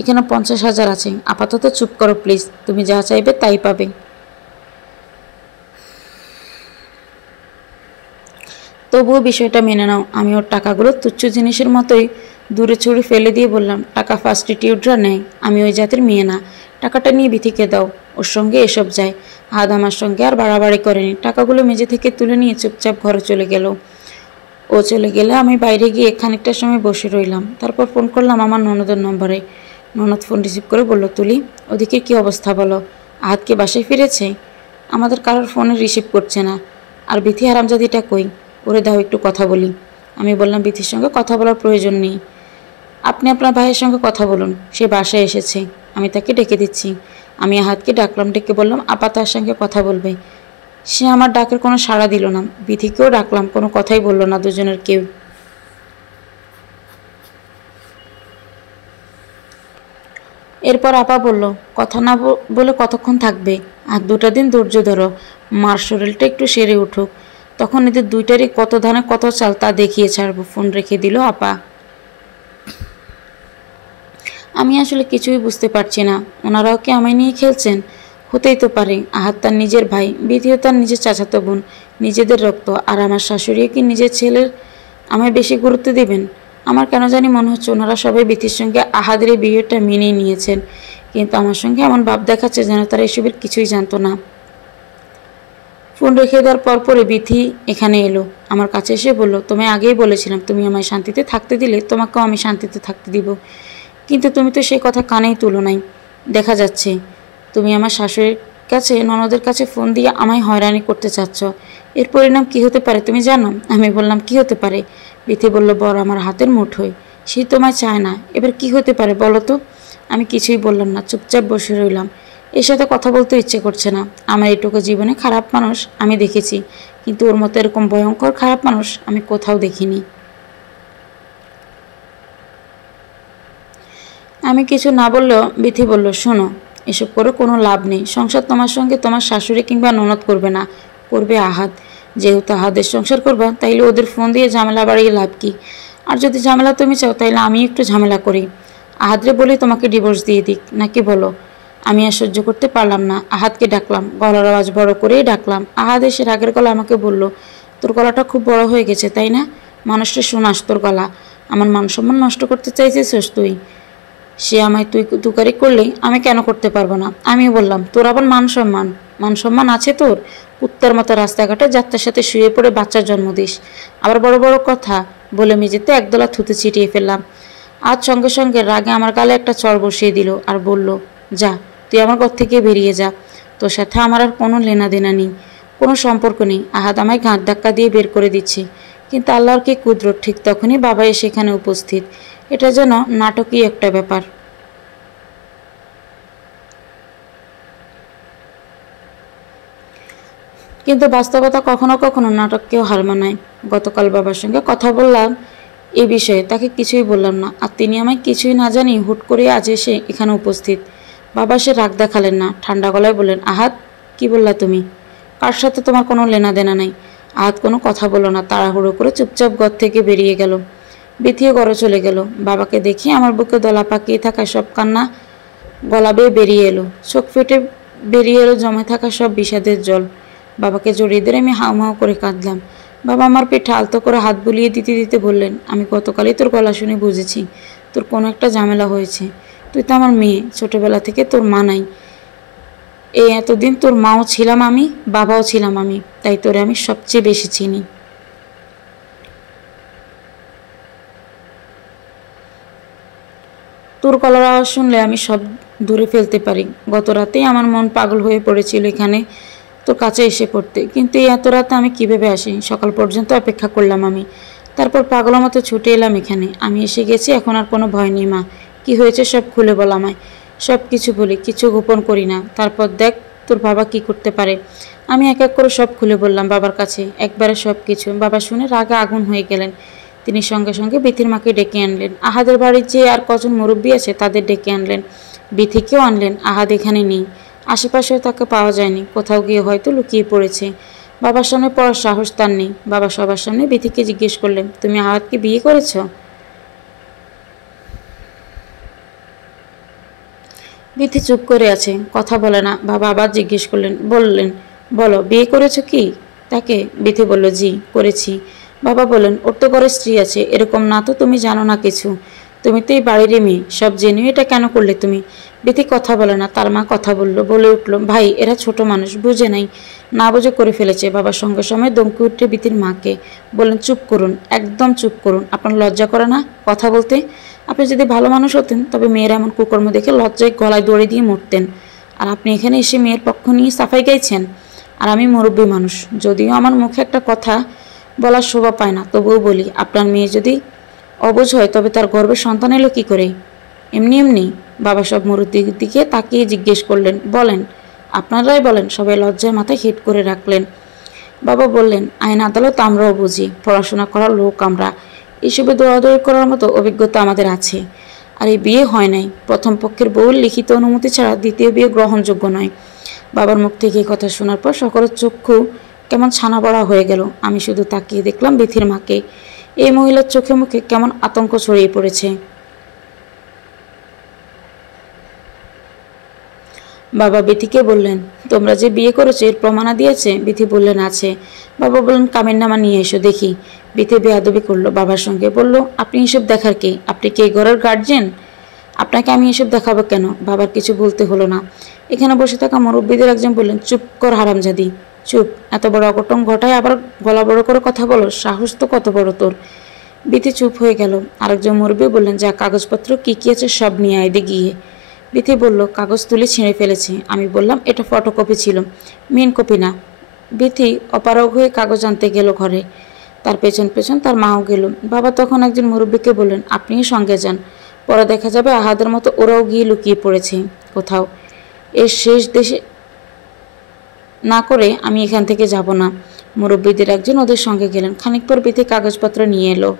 এখানে 50,000 আছে, আপাতত চুপ করো প্লিজ, তুমি যা চাইবে তাই পাবে। তবুও বিষয়টা মেনে নাও। আমি ওর টাকাগুলো তুচ্ছ জিনিসের মতোই দূরে ছুঁড়ে ফেলে দিয়ে বললাম, টাকা ফার্স্টিটিউডরা নেয়, আমি ওই জাতের মেয়ে না। টাকাটা নিয়ে বিথিকে দাও, ওর সঙ্গে এসব যায়। আহাদ আমার সঙ্গে আর বাড়াবাড়ি করেনি, টাকাগুলো মেঝে থেকে তুলে নিয়ে চুপচাপ ঘরে চলে গেল। ও চলে গেলে আমি বাইরে গিয়ে খানিকটা সময় বসে রইলাম। তারপর ফোন করলাম আমার ননদের নম্বরে। ননদ ফোন রিসিভ করে বলল, তুলি, ওদিকে কি অবস্থা বলো? আহাদকে বাসায় ফিরেছে? আমাদের কারোর ফোনে রিসিভ করছে না। আর বিথি হারামজাদিটা কই? ওরে দাও একটু কথা বলি। আমি বললাম, বিথির সঙ্গে কথা বলার প্রয়োজন নেই, আপনি আপনার ভাইয়ের সঙ্গে কথা বলুন, সে বাসায় এসেছে, আমি তাকে ডেকে দিচ্ছি। আমি আহাদকে ডাকলাম, ডেকে বললাম আপা তার সঙ্গে কথা বলবে। সে আমার ডাকের কোনো সাড়া দিল না। বিথিকেও ডাকলাম, কোনো কথাই বলল না দুজনের কেউ। এরপর আপা বলল, কথা না বলে কতক্ষণ থাকবে? আর 2টা দিন ধৈর্য ধরো, মার শরীরটা একটু সেরে উঠুক, তখন এদের দুইটারই কত ধানে কত চাল তা দেখিয়ে ছাড়বো। ফোন রেখে দিল আপা। আমি আসলে কিছুই বুঝতে পারছি না, ওনারাও কি আমায় নিয়ে খেলছেন? হতেই তো পারে। আহাদ তার নিজের ভাই, বিধিও তার নিজের চাচাতো বোন, নিজেদের রক্ত, আর আমার শাশুড়িও কি নিজের ছেলের আমায় বেশি গুরুত্ব দেবেন? আমার কেন জানি মনে হচ্ছে ওনারা সবাই বিথির সঙ্গে আহাদের এই বিয়েটা মেনেই নিয়েছেন, কিন্তু আমার সঙ্গে এমন ভাব দেখাচ্ছে যেন তারা এসবের কিছুই জানতো না। ফোন রেখে দেওয়ার পরপরে বিথি এখানে এলো, আমার কাছে এসে বলল, তোমায় আগেই বলেছিলাম তুমি আমায় শান্তিতে থাকতে দিলে তোমাকেও আমি শান্তিতে থাকতে দিব, কিন্তু তুমি তো সেই কথা কানেই তুলো নাই। দেখা যাচ্ছে তুমি আমার শাশুড়ির কাছে, ননদের কাছে ফোন দিয়ে আমায় হয়রানি করতে চাচ্ছ। এর পরিণাম কি হতে পারে তুমি জানো? আমি বললাম, কি হতে পারে? বিথি বলল, বড় আমার হাতের মুঠোয়, সে তোমায় চায় না, এবার কি হতে পারে বলো তো? আমি কিছুই বললাম না, চুপচাপ বসে রইলাম। এর সাথে কথা বলতে ইচ্ছে করছে না। আমার এটুকু জীবনে খারাপ মানুষ আমি দেখেছি, কিন্তু ওর মতো এরকম ভয়ঙ্কর খারাপ মানুষ আমি কোথাও দেখিনি। আমি কিছু না বললেও বিথি বলল, শোনো, এসব করে কোনো লাভ নেই। সংসার তোমার সঙ্গে তোমার শাশুড়ি কিংবা ননদ করবে না, করবে আহাদ। যেহেতু আহাদের সংসার করবা, তাইলে ওদের ফোন দিয়ে ঝামেলা বাড়িয়ে লাভ কি? আর যদি ঝামেলা তুমি চাও তাইলে আমি একটু ঝামেলা করি, আহাদরে বলে তোমাকে ডিভোর্স দিয়ে দিক, নাকি বলো? আমি আর সহ্য করতে পারলাম না, আহাদকে ডাকলাম, গলার আওয়াজ বড় করেই ডাকলাম। আহাদ এসে রাগের গলা আমাকে বলল, তোর গলাটা খুব বড় হয়ে গেছে তাই না? মানুষটা শোনাস তোর গলা, আমার মান সম্মান নষ্ট করতে চাইছিস তুই? সে আমায় তুই তুকারি করলে আমি কেন করতে পারবো না? আমিও বললাম, তোর আবার মান সম্মান আছে তোর? কুত্তার মতো রাস্তাঘাটে যাত্রার সাথে শুয়ে পড়ে বাচ্চার জন্ম দিস, আবার বড় বড় কথা বলে মেঝেতে একদলা থুতু ছিটিয়ে ফেললাম। আজ সঙ্গে সঙ্গে রাগে আমার গালে একটা চড় বসিয়ে দিল আর বলল, যা তুই আমার ঘর থেকে বেরিয়ে যা। তোর সাথে আমার আর কোনো লেনাদেনা নেই, কোনো সম্পর্ক নেই। আহাদ আমায় ঘাট ধাক্কা দিয়ে বের করে দিচ্ছে, কিন্তু আল্লাহর কি কুদরত, ঠিক তখনই বাবা এসে এখানে উপস্থিত। এটা যেন নাটকীয় একটা ব্যাপার। কিন্তু বাস্তবতা কখনো কখনো নাটককেও হার মানায়। গতকাল বাবার সঙ্গে কথা বললাম এই বিষয়ে, তাকে কিছুই বললাম না, আর তিনি আমায় কিছুই না জানি হুট করে আজ এসে এখানে উপস্থিত। বাবা সে রাগ দেখালেন না, ঠান্ডা গলায় বললেন, আহাদ কি বললা তুমি? কার সাথে তোমার কোনো লেনাদেনা নাই। আহাদ কোনো কথা বলল না, তাড়াহুড়ো করে চুপচাপ ঘর থেকে বেরিয়ে গেল। বিথিও ঘরে চলে গেল। বাবাকে দেখে আমার বুকে দলা পাকিয়ে থাকা সব কান্না গলা বেয়ে বেরিয়ে এলো, চোখ ফেটে বেরিয়ে এলো জমে থাকা সব বিষাদের জল। বাবাকে জড়িয়ে ধরে আমি হাউমাউ করে কাঁদলাম। বাবা আমার পেটে আলতো করে হাত বুলিয়ে দিতে দিতে বললেন, আমি গতকালই তোর গলা শুনে বুঝেছি তোর কোনো একটা ঝামেলা হয়েছে। তুই তো আমার মেয়ে, ছোটবেলা থেকে তোর মা নাই। এই এতদিন তোর মাও ছিলাম আমি, বাবাও ছিলাম আমি, তাই তোরে আমি সবচেয়ে বেশি চিনি। তোর গলার আওয়াজ শুনলে আমি সব ধরে ফেলতে পারি। গত রাতেই আমার মন পাগল হয়ে পড়েছিল এখানে তোর কাছে এসে পড়তে, কিন্তু এই এত রাতে আমি কীভাবে আসি? সকাল পর্যন্ত অপেক্ষা করলাম আমি, তারপর পাগলের মতো ছুটে এলাম এখানে। আমি এসে গেছি, এখন আর কোনো ভয় নেই মা। কি হয়েছে সব খুলে বল আমায়। সব কিছু বলি, কিছু গোপন করি না। তারপর দেখ তোর বাবা কি করতে পারে। আমি এক এক করে সব খুলে বললাম বাবার কাছে, একবারে সব কিছু। বাবা শুনে রাগে আগুন হয়ে গেলেন। তিনি সঙ্গে সঙ্গে বিথির মাকে ডেকে আনলেন। আহাদের বাড়ির যে আর কজন মুরব্বী আছে তাদের ডেকে আনলেন, বিথিকেও আনলেন। আহাদ এখানে নেই, আশেপাশেও তাকে পাওয়া যায়নি, কোথাও গিয়ে হয়তো লুকিয়ে পড়েছে। বাবার সামনে পড়ার সাহস তার নেই। বাবা সবার সামনে বিথিকে জিজ্ঞেস করলেন, তুমি আহাদকে বিয়ে করেছ? বিথি চুপ করে আছে, কথা বলে না। বাবা আবার জিজ্ঞেস বললেন, বলো বিয়ে করেছো কি তাকে? বিথি বলল, জি করেছি। বাবা বললেন, ওর তো ঘরে স্ত্রী আছে, এরকম না তো তুমি জানো না কিছু? তুমি তো এই বাড়িরই মেয়ে, সব জেনেও এটা কেন করলে তুমি? বিথি কথা বলে না। তার মা কথা বলে উঠল, ভাই এরা ছোট মানুষ, বুঝে নাই, না বুঝে করে ফেলেছে। বাবার সঙ্গে সময় দমকে উঠে বিথির মাকে বললেন, চুপ করুন, একদম চুপ করুন। আপনার লজ্জা করে না কথা বলতে? আপনি যদি ভালো মানুষ হতেন তবে মেয়ের এমন কুকর্ম দেখে লজ্জায় গলায় দড়ি দিয়ে মরতেন। আর আপনি এখানে এসে মেয়ের পক্ষ নিয়ে সাফাই গাইছেন। আর আমি মুরব্বী মানুষ, যদিও আমার মুখে একটা কথা বলার শোভা পায় না, তবুও বলি, আপনার মেয়ে যদি অবুঝ হয় তবে তার গর্ভে সন্তান এলো কী করে? এমনি এমনি? বাবা সব মুরব্বির দিকে তাকিয়ে জিজ্ঞেস করলেন, বলেন, আপনারাই বলেন। সবাই লজ্জায় মাথায় হিট করে রাখলেন। বাবা বললেন, আইন আদালত আমরাও বুঝি, পড়াশোনা করার লোক আমরা, এসবে দৌড়াদৌড়ি করার মতো অভিজ্ঞতা আমাদের আছে। আর এই বিয়ে হয় নাই, প্রথম পক্ষের বউর লিখিত অনুমতি ছাড়া দ্বিতীয় বিয়ে গ্রহণযোগ্য নয়। বাবার মুখ থেকে এই কথা শোনার পর সকলের চক্ষু কেমন ছানা বড়া হয়ে গেল। আমি শুধু তাকিয়ে দেখলাম বিথির মাকে। এই মহিলার চোখে মুখে কেমন আতঙ্ক ছড়িয়ে পড়েছে। বাবা বিথিকে বললেন, তোমরা যে বিয়ে করেছো এর প্রমাণাদি আছে? বিথি বললেন, আছে। বাবা বললেন, কামিননামা নিয়ে এসো দেখি। বিথি বেয়াদবি করলো বাবার সঙ্গে, বলল, আপনি এসব দেখার কে? আপনি কি এই ঘরের গার্জেন? আপনাকে আমি এসব দেখাবো কেন? বাবার কিছু বলতে হলো না। এখানে বসে থাকা মুরব্বীদের একজন বললেন, চুপ কর হারামজাদি, চুপ। এত বড় অঘটন ঘটায় আবার গলা বড় করে কথা বলো, সাহস তো কত বড় তোর। বিথি চুপ হয়ে গেল। আরেকজন মুরব্বী বললেন, যা কাগজপত্র কি কি আছে সব নিয়ে আয় গিয়ে। বিথি বলল, কাগজ তুলে ছিঁড়ে ফেলেছে। আমি বললাম, এটা ফটোকপি ছিল, মেন কপি না। বিথি অপারগ হয়ে কাগজ আনতে গেল ঘরে। তার পেছন পেছন তার মাও গেল। বাবা তখন একজন মুরব্বীকে বললেন, আপনিও সঙ্গে যান, পরে দেখা যাবে আহাদের মতো ওরাও গিয়ে লুকিয়ে পড়েছে কোথাও। এর শেষ দেশে না করে আমি এখান থেকে যাব না। মুরব্বীদের একজন ওদের সঙ্গে গেলেন। খানিক পর বিথি কাগজপত্র নিয়ে এলো।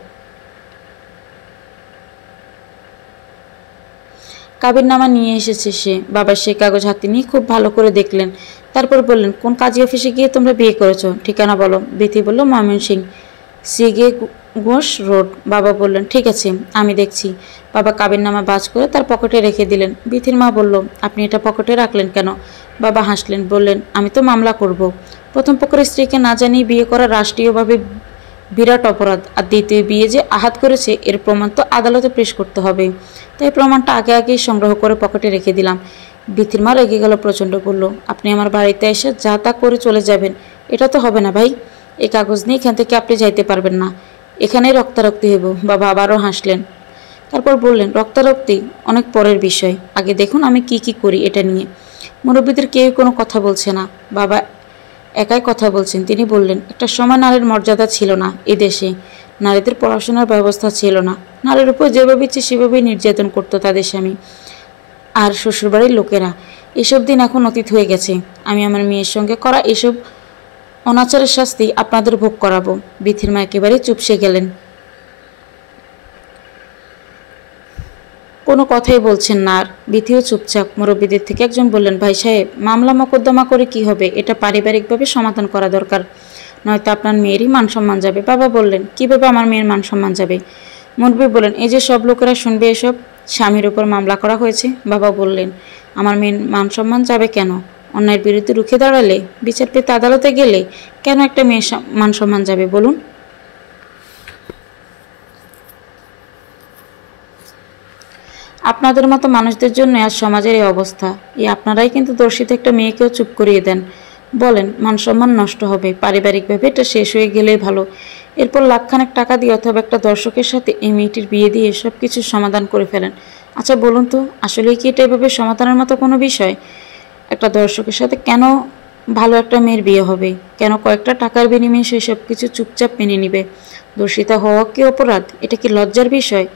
কাবিননামা নিয়ে এসেছে সে। বাবা সেই কাগজ হাতে নিয়ে খুব ভালো করে দেখলেন। তারপর বললেন, কোন কাজী অফিসে গিয়ে তোমরা বিয়ে করেছো? ঠিকানা বলো। বিথি বলল, ময়মনসিংহ, সিগে ঘোষ রোড। বাবা বললেন, ঠিক আছে, আমি দেখছি। বাবা কাবিননামা বাজ করে তার পকেটে রেখে দিলেন। বিথির মা বলল, আপনি এটা পকেটে রাখলেন কেন? বাবা হাসলেন, বললেন, আমি তো মামলা করব। প্রথম পক্ষের স্ত্রীকে না জানিয়ে বিয়ে করা রাষ্ট্রীয়ভাবে বিরাট অপরাধ। আর দ্বিতীয় বিয়ে যে আহাত করেছে এর প্রমাণ তো আদালতে পেশ করতে হবে। তাই প্রমাণটা আগে আগেই সংগ্রহ করে পকেটে রেখে দিলাম। বিথির মা রেগে গেল প্রচণ্ড, বলল, আপনি আমার বাড়িতে এসে যা তা করে চলে যাবেন? এটা তো হবে না ভাই। এই কাগজ নিয়ে এখান থেকে আপনি যাইতে পারবেন না, এখানেই রক্তারক্তি হইব। বাবা আবারও হাসলেন। তারপর বললেন, রক্তারক্তি অনেক পরের বিষয়, আগে দেখুন আমি কি কি করি এটা নিয়ে। মুরব্বীদের কেউ কোনো কথা বলছে না। বাবা একাই কথা বলছেন। তিনি বললেন, একটা সময় নারীর মর্যাদা ছিল না এ দেশে, নারীদের পড়াশোনার ব্যবস্থা ছিল না, নারীর উপর যেভাবে ইচ্ছে সেভাবেই নির্যাতন করতো তাদের স্বামী আর শ্বশুরবাড়ির লোকেরা। এসব দিন এখন অতীত হয়ে গেছে। আমি আমার মেয়ের সঙ্গে করা এসব অনাচারের শাস্তি আপনাদের ভোগ করাবো। বিথির মা একেবারে চুপসে গেলেন, কোনো কথাই বলছেন না। আর বিথিও চুপচাপ। মুরব্বীদের থেকে একজন বললেন, ভাই সাহেব, মামলা মোকদ্দমা করে কি হবে? এটা পারিবারিকভাবে সমাধান করা দরকার, নয়তো আপনার মেয়েরই মান সম্মান যাবে। বাবা বললেন, কিভাবে আমার মেয়ের মান সম্মান যাবে? মুরব্বী বললেন, এই যে সব লোকেরা শুনবে এসব, স্বামীর উপর মামলা করা হয়েছে। বাবা বললেন, আমার মেয়ের মান সম্মান যাবে কেন? অন্যায়ের বিরুদ্ধে রুখে দাঁড়ালে, বিচার পেতে আদালতে গেলে কেন একটা মেয়ের মান সম্মান যাবে বলুন? আপনাদের মতো মানুষদের জন্য আজ সমাজের এই অবস্থা। এই আপনারাই কিন্তু দর্শিত একটা মেয়েকেও চুপ করিয়ে দেন। বলেন মান সম্মান নষ্ট হবে, পারিবারিকভাবে এটা শেষ হয়ে গেলেই ভালো। এরপর লাখখানেক টাকা দিয়ে অথবা একটা দর্শকের সাথে এই মেয়েটির বিয়ে দিয়ে সব কিছু সমাধান করে ফেলেন। আচ্ছা বলুন তো, আসলে কি এটা এভাবে সমাধানের মতো কোনো বিষয়? একটা দর্শকের সাথে কেন ভালো একটা মেয়ের বিয়ে হবে? কেন কয়েকটা টাকার বিনিময়ে সে সব কিছু চুপচাপ মেনে নিবে? দর্শিতা হওয়া কি অপরাধ? এটা কি লজ্জার বিষয়?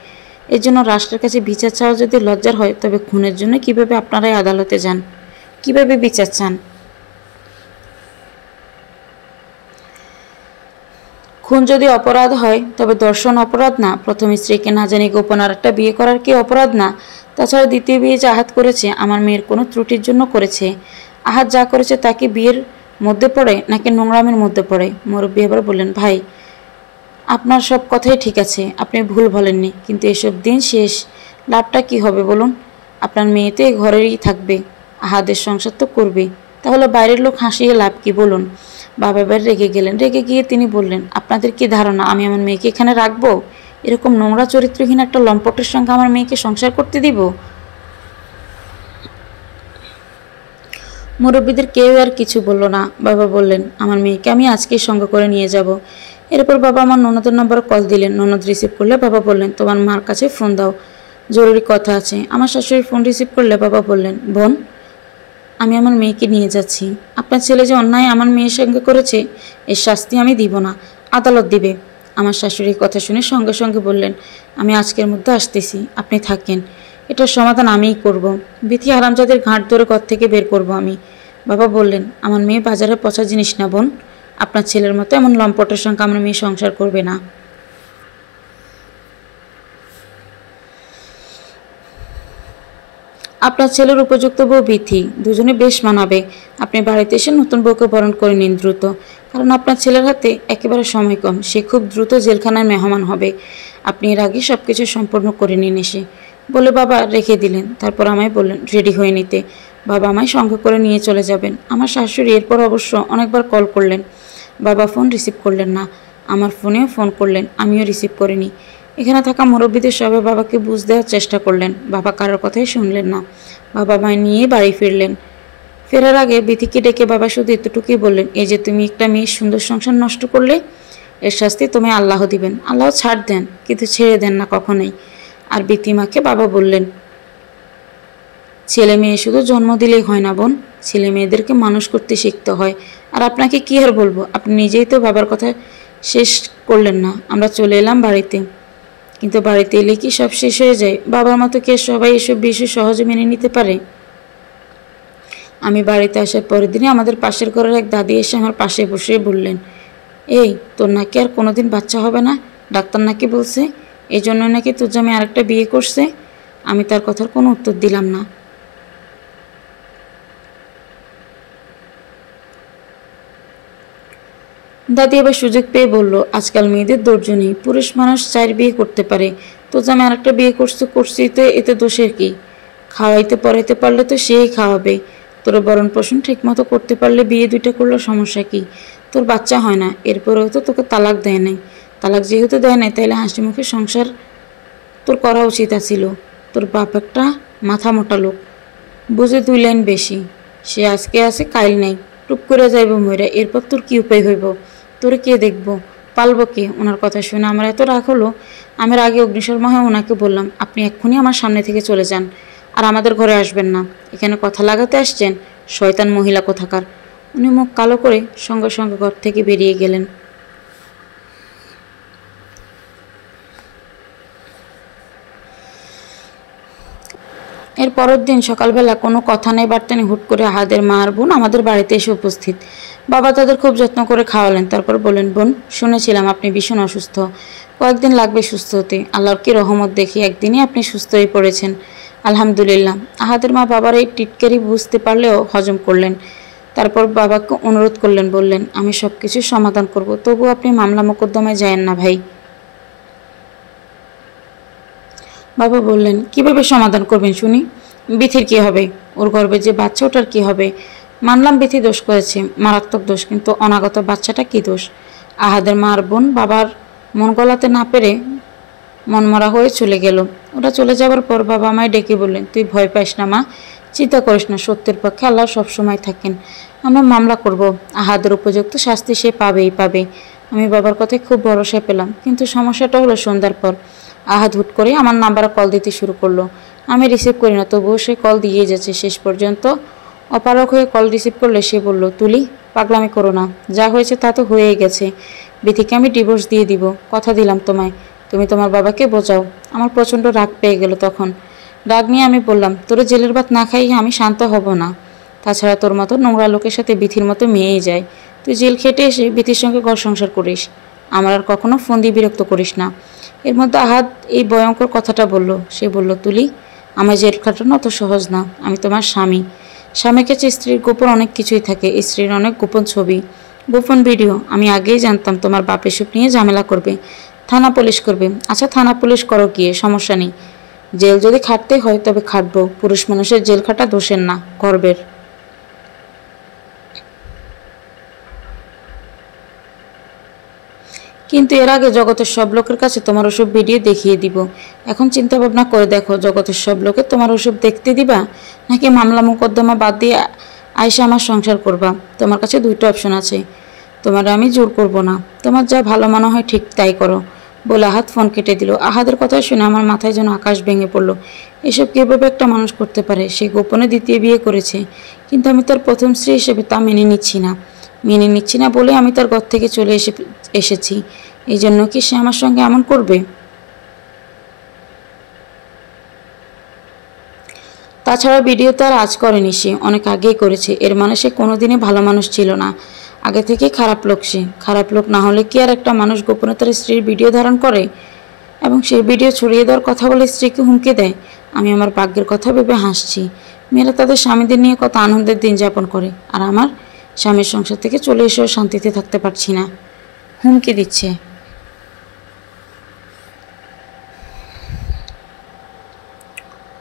এর জন্য রাষ্ট্রের কাছে বিচার চাওয়া যদি লজ্জার হয়, তবে খুনের জন্য কিভাবে আপনারাই আদালতে যান, কিভাবে বিচার চান? খুন যদি অপরাধ হয়, তবে দর্শন অপরাধ না? প্রথম স্ত্রীকে না জানি গোপন আর একটা বিয়ে করার কি অপরাধ না? তাছাড়া দ্বিতীয় বিয়ে যে আহাত করেছে, আমার মেয়ের কোনো ত্রুটির জন্য করেছে? আহাত যা করেছে তা কি বিয়ের মধ্যে পড়ে নাকি নোংরামের মধ্যে পড়ে? মুরব্বী এবার বললেন, ভাই আপনার সব কথাই ঠিক আছে, আপনি ভুল বলেননি, কিন্তু এসব দিন শেষ, লাভটা কি হবে বলুন? আপনার মেয়ে তো এই ঘরেরই থাকবে, আহাদের সংসার তো করবে, তাহলে বাইরের লোক হাসিয়ে লাভ কি বলুন? বাবা এবার রেগে গেলেন। রেগে গিয়ে তিনি বললেন, আপনাদের কি ধারণা আমি আমার মেয়েকে এখানে রাখবো? এরকম নোংরা চরিত্রহীন একটা লম্পটের সঙ্গে আমার মেয়েকে সংসার করতে দিব? মুরব্বীদের কেউ আর কিছু বলল না। বাবা বললেন, আমার মেয়েকে আমি আজকেই সঙ্গে করে নিয়ে যাব। এরপর বাবা আমার ননদের নম্বরে কল দিলেন। ননদ রিসিভ করলে বাবা বললেন, তোমার মার কাছে ফোন দাও, জরুরি কথা আছে। আমার শাশুড়ি ফোন রিসিভ করলে বাবা বললেন, বোন, আমি আমার মেয়েকে নিয়ে যাচ্ছি। আপনার ছেলে যে অন্যায় আমার মেয়ের সঙ্গে করেছে, এর শাস্তি আমি দিব না, আদালত দিবে। আমার শাশুড়ির কথা শুনে সঙ্গে সঙ্গে বললেন, আমি আজকের মধ্যে আসতেছি, আপনি থাকেন, এটার সমাধান আমিই করব। বিথি হারামজাদের ঘাট ধরে ঘর থেকে বের করব আমি। বাবা বললেন, আমার মেয়ে বাজারে পচা জিনিস না বোন, আপনার ছেলের মতো এমন লম্পটের সঙ্গে আমার মেয়ে সংসার করবে না। আপনার ছেলের উপযুক্ত বউ বিথি, দুজনে বেশ মানাবে। আপনি বাড়িতে এসে নতুন বউকে বরণ করে নিন দ্রুত, কারণ আপনার ছেলের হাতে একেবারে সময় কম, সে খুব দ্রুত জেলখানায় মেহমান হবে। আপনি এর আগে সব কিছু সম্পূর্ণ করে নিন এসে, বলে বাবা রেখে দিলেন। তারপর আমায় বললেন রেডি হয়ে নিতে, বাবা আমায় সঙ্গে করে নিয়ে চলে যাবেন। আমার শাশুড়ি এরপর অবশ্য অনেকবার কল করলেন, বাবা ফোন রিসিভ করলেন না। আমার ফোনেও ফোন করলেন, আমিও রিসিভ করিনি। এখানে থাকা মুরব্বীদের সবাই বাবাকে বুঝ দেওয়ার চেষ্টা করলেন, বাবা কারোর কথাই শুনলেন না। বাবা মায় নিয়ে বাড়ি ফিরলেন। ফেরার আগে বিথিকে ডেকে বাবা শুধু এতটুকুই বললেন, এই যে তুমি একটা মেয়ের সুন্দর সংসার নষ্ট করলে, এর শাস্তি তুমি আল্লাহ দিবেন। আল্লাহ ছাড় দেন, কিন্তু ছেড়ে দেন না কখনোই। আর বিথিমাকে বাবা বললেন, ছেলে মেয়ে শুধু জন্ম দিলেই হয় না বোন, ছেলে মেয়েদেরকে মানুষ করতে শিখতে হয়। আর আপনাকে কি আর বলবো, আপনি নিজেই তো বাবার কথা শেষ করলেন না। আমরা চলে এলাম বাড়িতে, কিন্তু বাড়িতে এলে কি সব শেষ হয়ে যায়? বাবার মতো কে সবাই এসব বিষয় সহজে মেনে নিতে পারে? আমি বাড়িতে আসার পরের দিনই আমাদের পাশের ঘরের এক দাদি এসে আমার পাশে বসে বললেন, এই তোর নাকি আর কোনোদিন বাচ্চা হবে না, ডাক্তার নাকি বলছে, এই জন্য নাকি তোর জামাই আরেকটা বিয়ে করছে। আমি তার কথার কোনো উত্তর দিলাম না। দাদি এবার সুযোগ পেয়ে বলল, আজকাল মেয়েদের ধৈর্য নেই, পুরুষ মানুষ 4 বিয়ে করতে পারে, তো জামাই আরেকটা বিয়ে করছি তো এতে দোষের কি? খাওয়াইতে পড়াইতে পারলে তো সেই খাওয়াবে, তোর ভরণ পোষণ ঠিক মতো করতে পারলে বিয়ে 2টা করলে সমস্যা কি? তোর বাচ্চা হয় না, এরপরেও তো তোকে তালাক দেয় নাই। তালাক যেহেতু দেয় নাই, তাইলে হাসি মুখে সংসার তোর করা উচিত আছিল। তোর বাপ একটা মাথা মোটা লোক, বুঝে 2 লাইন বেশি। সে আজকে আছে কাইল নাই, টুপ করে যাইব মইরা, এরপর তোর কি উপায় হইব? তোরে কে দেখবো, পালবো কে? ওনার কথা শুনে আমার এত রাগ হলো, আমি আগে অগ্নিশর্মা হয়ে ওনাকে বললাম, আপনি এক্ষুনি আমার সামনে থেকে চলে যান, আর আমাদের ঘরে আসবেন না। এখানে কথা লাগাতে আসছেন, শয়তান মহিলা কোথাকার। উনি মুখ কালো করে সঙ্গে সঙ্গে ঘর থেকে বেরিয়ে গেলেন। এর পরের দিন সকালবেলা কোনো কথা নেই বার্তা নেই, হুট করে আহাদের মা আর বোন আমাদের বাড়িতে এসে উপস্থিত। বাবা তাদের খুব যত্ন করে খাওয়ালেন, তারপর বললেন, বোন শুনেছিলাম আপনি ভীষণ অসুস্থ, কয়েকদিন লাগবে সুস্থ হতে। আল্লাহর কি রহমত দেখি একদিনই আপনি সুস্থ হয়ে পড়েছেন, আলহামদুলিল্লাহ। আহাদের মা বাবার এই টিটকারি বুঝতে পারলেও হজম করলেন। তারপর বাবাকে অনুরোধ করলেন, বললেন, আমি সব কিছু সমাধান করব, তবু আপনি মামলা মোকদ্দমায় যায়েন না ভাই। বাবা বললেন, কিভাবে সমাধান করবেন শুনি? বিথির কি হবে? ওর গর্ভে যে বাচ্চা, ওটার কি হবে? মানলাম বিথি দোষ করেছে, মারাত্মক দোষ, কিন্তু অনাগত বাচ্চাটা কি দোষ? আহাদের মা আর বোন বাবার মন গলাতে না পেরে মনমরা হয়ে চলে গেল। ওরা চলে যাবার পর বাবা আমায় ডেকে বললেন, তুই ভয় পাস না মা, চিন্তা করিস না, সত্যের পক্ষে আল্লাহ সবসময় থাকেন। আমরা মামলা করব, আহাদের উপযুক্ত শাস্তি সে পাবেই পাবে। আমি বাবার কথায় খুব ভরসা পেলাম, কিন্তু সমস্যাটা হলো সন্ধ্যার পর আহাদ হুট করে আমার নাম্বারে কল দিতে শুরু করলো। আমি রিসিভ করি না, তবুও সে কল দিয়ে যাচ্ছে। শেষ পর্যন্ত অপারক হয়ে কল রিসিভ করলে সে বলল, তুলি পাগলামি করো না, যা হয়েছে তা তো হয়েই গেছে। বিথিকে আমি ডিভোর্স দিয়ে দিব, কথা দিলাম তোমায়, তুমি তোমার বাবাকে বোঝাও। আমার প্রচণ্ড রাগ পেয়ে গেল তখন। রাগ নিয়ে আমি বললাম, তোরে জেলের ভাত না খাইয়ে আমি শান্ত হব না। তাছাড়া তোর মতো নোংরা লোকের সাথে বিথির মতো মেয়েই যায়। তুই জেল খেটে এসে বিথির সঙ্গে ঘর সংসার করিস, আমার আর কখনো ফোন দিয়ে বিরক্ত করিস না। এর মধ্যে আহাদ এই ভয়ঙ্কর কথাটা বলল। সে বলল, তুলি আমার জেল খাটানো অত সহজ না, আমি তোমার স্বামী। স্বামীর কাছে স্ত্রীর গোপন অনেক কিছুই থাকে, স্ত্রীর অনেক গোপন ছবি, গোপন ভিডিও। আমি আগেই জানতাম তোমার বাপ এসব নিয়ে ঝামেলা করবে, থানা পুলিশ করবে। আচ্ছা থানা পুলিশ করো গিয়ে, সমস্যা নেই। জেল যদি খাটতে হয় তবে খাটবো, পুরুষ মানুষের জেল খাটা দোষের না, গর্বের। কিন্তু এর আগে জগতের সব লোকের কাছে তোমার ওসব ভিডিও দেখিয়ে দিব। এখন চিন্তা ভাবনা করে দেখো, জগতের সব লোকে তোমার ওসব দেখতে দিবা, নাকি মামলা মোকদ্দমা বাদ দিয়ে আয়সা আমার সংসার করবা? তোমার কাছে দুইটা অপশন আছে, তোমার আমি জোর করব না, তোমার যা ভালো মনে হয় ঠিক তাই করো। বলে আহাদ ফোন কেটে দিল। আহাদের কথা শুনে আমার মাথায় যেন আকাশ ভেঙে পড়লো। এসব কীভাবে একটা মানুষ করতে পারে? সে গোপনে দ্বিতীয় বিয়ে করেছে, কিন্তু আমি তার প্রথম স্ত্রী হিসেবে তা মেনে নিচ্ছি না বলে আমি তার ঘর থেকে চলে এসেছি। এই জন্য কি সে আমার সঙ্গে এমন করবে? তাছাড়া ভিডিও তো আর আজ করেনি, সে অনেক আগেই করেছে। এর মানে সে কোনোদিনই ভালো মানুষ ছিল না, আগে থেকে খারাপ লোক। সে খারাপ লোক না হলে কি আর একটা মানুষ গোপনে তার স্ত্রীর ভিডিও ধারণ করে এবং সেই ভিডিও ছড়িয়ে দেওয়ার কথা বলে স্ত্রীকে হুমকি দেয়? আমি আমার ভাগ্যের কথা ভেবে হাসছি। মেয়েরা তাদের স্বামীদের নিয়ে কত আনন্দের দিন যাপন করে, আর আমার স্বামীর সংসার থেকে চলে এসেও শান্তিতে থাকতে পারছি না, হুমকি দিচ্ছে।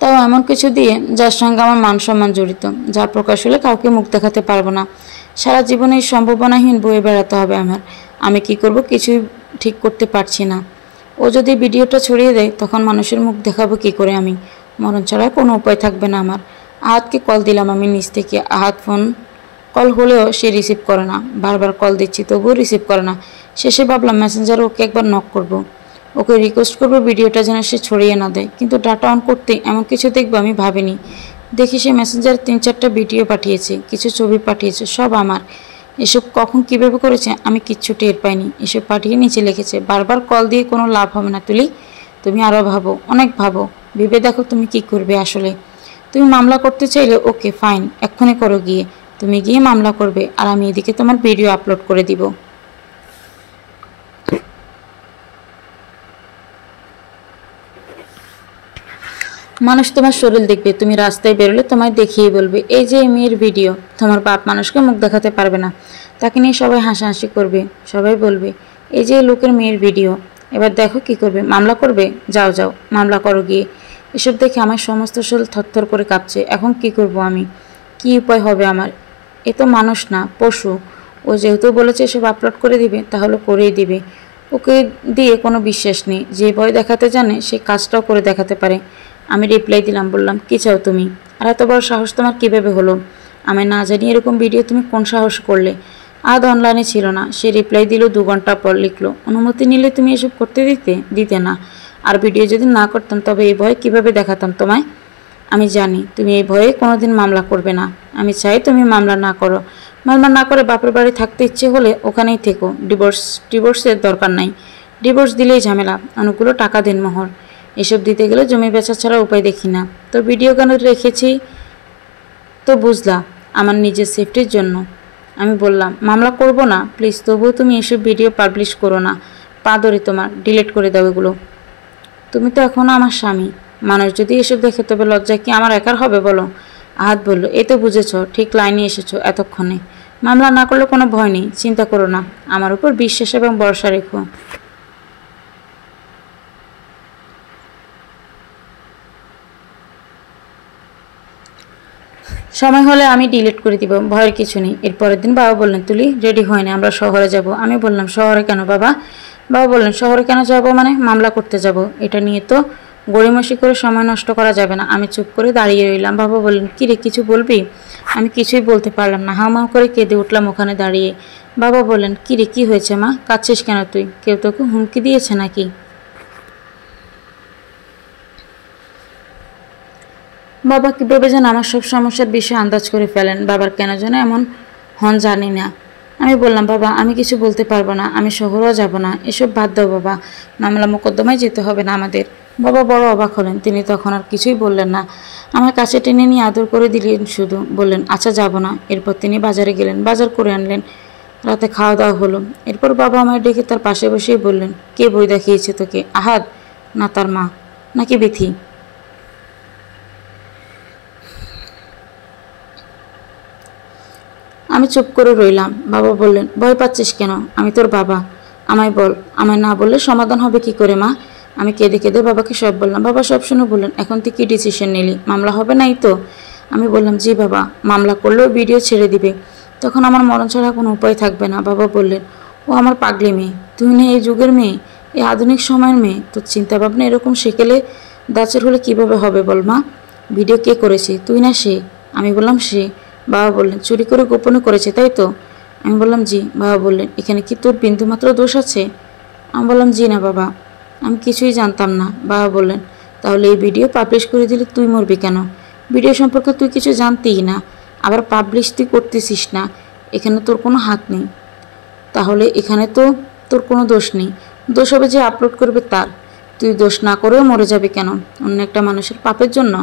তাও এমন কিছু দিয়ে যার সঙ্গে আমার মান সম্মান জড়িত, যার প্রকাশ হলে কাউকে মুখ দেখাতে পারবো না। সারা জীবনে এই সম্ভাবনাহীন বয়ে বেড়াতে হবে আমার। আমি কি করব কিছুই ঠিক করতে পারছি না। ও যদি ভিডিওটা ছড়িয়ে দেয় তখন মানুষের মুখ দেখাবো কি করে আমি? মরণ ছাড়া কোনো উপায় থাকবে না আমার। আহাদকে কল দিলাম আমি নিচ থেকে। আহাদ ফোন কল হলেও সে রিসিভ করে না, বারবার কল দিচ্ছি তবুও রিসিভ করে না। শেষে ভাবলাম মেসেঞ্জারে ওকে একবার নক করব, ওকে রিকোয়েস্ট করবো ভিডিওটা যেন সে ছড়িয়ে না দেয়। কিন্তু ডাটা অন করতে এমন কিছু দেখবো আমি ভাবিনি। দেখি সে মেসেঞ্জারে 3-4টা ভিডিও পাঠিয়েছে, কিছু ছবি পাঠিয়েছে, সব আমার। এসব কখন কিভাবে করেছে আমি কিচ্ছু টের পাইনি। এসব পাঠিয়ে নিচে লিখেছে, বারবার কল দিয়ে কোনো লাভ হবে না তুলি, তুমি আরও ভাবো, অনেক ভাবো, ভেবে দেখো তুমি কি করবে। আসলে তুমি মামলা করতে চাইলে ওকে ফাইন, এক্ষুনি করো গিয়ে। তুমি গিয়ে মামলা করবে আর আমি এদিকে তোমার ভিডিও আপলোড করে দিব। মানুষ তোমার শরীর দেখবে, তুমি রাস্তায় বেরোলে তোমায় দেখিয়ে বলবে, এই যে মেয়ের ভিডিও। তোমার বাপ মানুষকে মুখ দেখাতে পারবে না, তাকে নিয়ে সবাই হাসাহাসি করবে, সবাই বলবে এই যে লোকের মেয়ের ভিডিও। এবার দেখো কি করবে, মামলা করবে? যাও যাও মামলা করো গিয়ে। এসব দেখে আমার সমস্ত শরীর থরথর করে কাঁপছে। এখন কি করব আমি? কি উপায় হবে আমার? এ তো মানুষ না, পশু। ও যেহেতু বলেছে এসব আপলোড করে দিবে, তাহলে করেই দিবে। ওকে দিয়ে কোনো বিশ্বাস নেই, যে ভয় দেখাতে জানে সে কাজটাও করে দেখাতে পারে। আমি রিপ্লাই দিলাম, বললাম, কি চাও তুমি? আর এত বড় সাহস তোমার কীভাবে হলো? আমি না জানি এরকম ভিডিও তুমি কোন সাহস করলে? আদ অনলাইনে ছিল না। সে রিপ্লাই দিল 2 ঘন্টা পর, লিখলো, অনুমতি নিলে তুমি এসব করতে দিতে না। আর ভিডিও যদি না করতাম তবে এই ভয় কীভাবে দেখাতাম তোমায়? আমি জানি তুমি এই ভয়ে কোনোদিন মামলা করবে না। আমি চাই তুমি মামলা না করো। মামলা না করে বাপের বাড়ি থাকতে ইচ্ছে হলে ওখানেই থেকো। ডিভোর্সের দরকার নাই। ডিভোর্স দিলেই ঝামেলা। অনেকগুলো টাকা দেন মোহর। এসব দিতে গেলে জমি বেচা ছাড়া উপায় দেখি না। তো ভিডিও কেন রেখেছি তো বুঝলা? আমার নিজের সেফটির জন্য। আমি বললাম মামলা করব না প্লিজ, তবুও তুমি এসব ভিডিও পাবলিশ করো না। পা ধরি তোমার, ডিলিট করে দাও এগুলো। তুমি তো এখনও আমার স্বামী। মানুষ যদি এসব দেখে তবে লজ্জা কি আমার একার হবে বলো? আহাদ বলল, এই তো বুঝেছ, ঠিক লাইনে এসেছো এতক্ষণে। মামলা না করলে কোনো ভয় নেই, চিন্তা করো না, আমার উপর বিশ্বাস এবং ভরসা রেখো। সময় হলে আমি ডিলিট করে দিব, ভয়ের কিছু নেই। এর পরের দিন বাবা বললেন, তুলি রেডি হয় না, আমরা শহরে যাব। আমি বললাম, শহরে কেন বাবা? বাবা বললেন, শহরে কেন যাব মানে মামলা করতে যাব। এটা নিয়ে তো গড়িমসি করে সময় নষ্ট করা যাবে না। আমি চুপ করে দাঁড়িয়ে রইলাম। বাবা বললেন, কী রে কিছু বলবি? আমি কিছুই বলতে পারলাম না, হাউমাউ করে কেঁদে উঠলাম ওখানে দাঁড়িয়ে। বাবা বললেন, কী রে কী হয়েছে মা, কাঁদছিস কেন তুই? কেউ তোকে হুমকি দিয়েছে নাকি? বাবা কীভাবে যেন আমার সব সমস্যার বিষয়ে আন্দাজ করে ফেলেন। বাবার কেন যেন এমন হন জানি না। আমি বললাম, বাবা আমি কিছু বলতে পারবো না, আমি শহরেও যাব না, এসব বাদ দাও বাবা, মামলা মোকদ্দমায় যেতে হবে না আমাদের। বাবা বড় অবাক হলেন। তিনি তখন আর কিছুই বললেন না, আমার কাছে টেনে নিয়ে আদর করে দিলেন, শুধু বললেন, আচ্ছা যাব না। এরপর তিনি বাজারে গেলেন, বাজার করে আনলেন। রাতে খাওয়া দাওয়া হলো। এরপর বাবা আমায় ডেকে তার পাশে বসেই বললেন, কে বই দেখিয়েছে তোকে? আহাদ না তার মা নাকি বিথি? আমি চুপ করে রইলাম। বাবা বললেন, ভয় পাচ্ছিস কেন? আমি তোর বাবা, আমায় বল। আমায় না বললে সমাধান হবে কি করে মা? আমি কেঁদে কেঁদে বাবাকে সব বললাম। বাবা সব শুনে বললেন, এখন তুই কী ডিসিশন নিলি? মামলা হবে নাই তো? আমি বললাম, জি বাবা, মামলা করলেও ভিডিও ছেড়ে দিবে, তখন আমার মরণ ছাড়া কোনো উপায় থাকবে না। বাবা বললেন, ও আমার পাগলি মেয়ে, তুই না এই যুগের মেয়ে, এই আধুনিক সময়ের মেয়ে, তোর চিন্তাভাবনা এরকম সেকেলে দাঁচের হলে কিভাবে হবে বল মা? ভিডিও কে করেছে, তুই না সে? আমি বললাম, সে। বাবা বললেন, চুরি করে গোপনে করেছে তাই তো? আমি বললাম, জি। বাবা বললেন, এখানে কি তোর বিন্দুমাত্র দোষ আছে? আমি বললাম, জি না বাবা, আমি কিছুই জানতাম না। বাবা বললেন, তাহলে এই ভিডিও পাবলিশ করে দিলে তুই মরবি কেন? ভিডিও সম্পর্কে তুই কিছু জানতেই না, আবার পাবলিশ তুই করতেছিস না, এখানে তোর কোনো হাত নেই। তাহলে এখানে তো তোর কোনো দোষ নেই, দোষ হবে যে আপলোড করবে তার। তুই দোষ না করেও মরে যাবে কেন? অন্য একটা মানুষের পাপের জন্য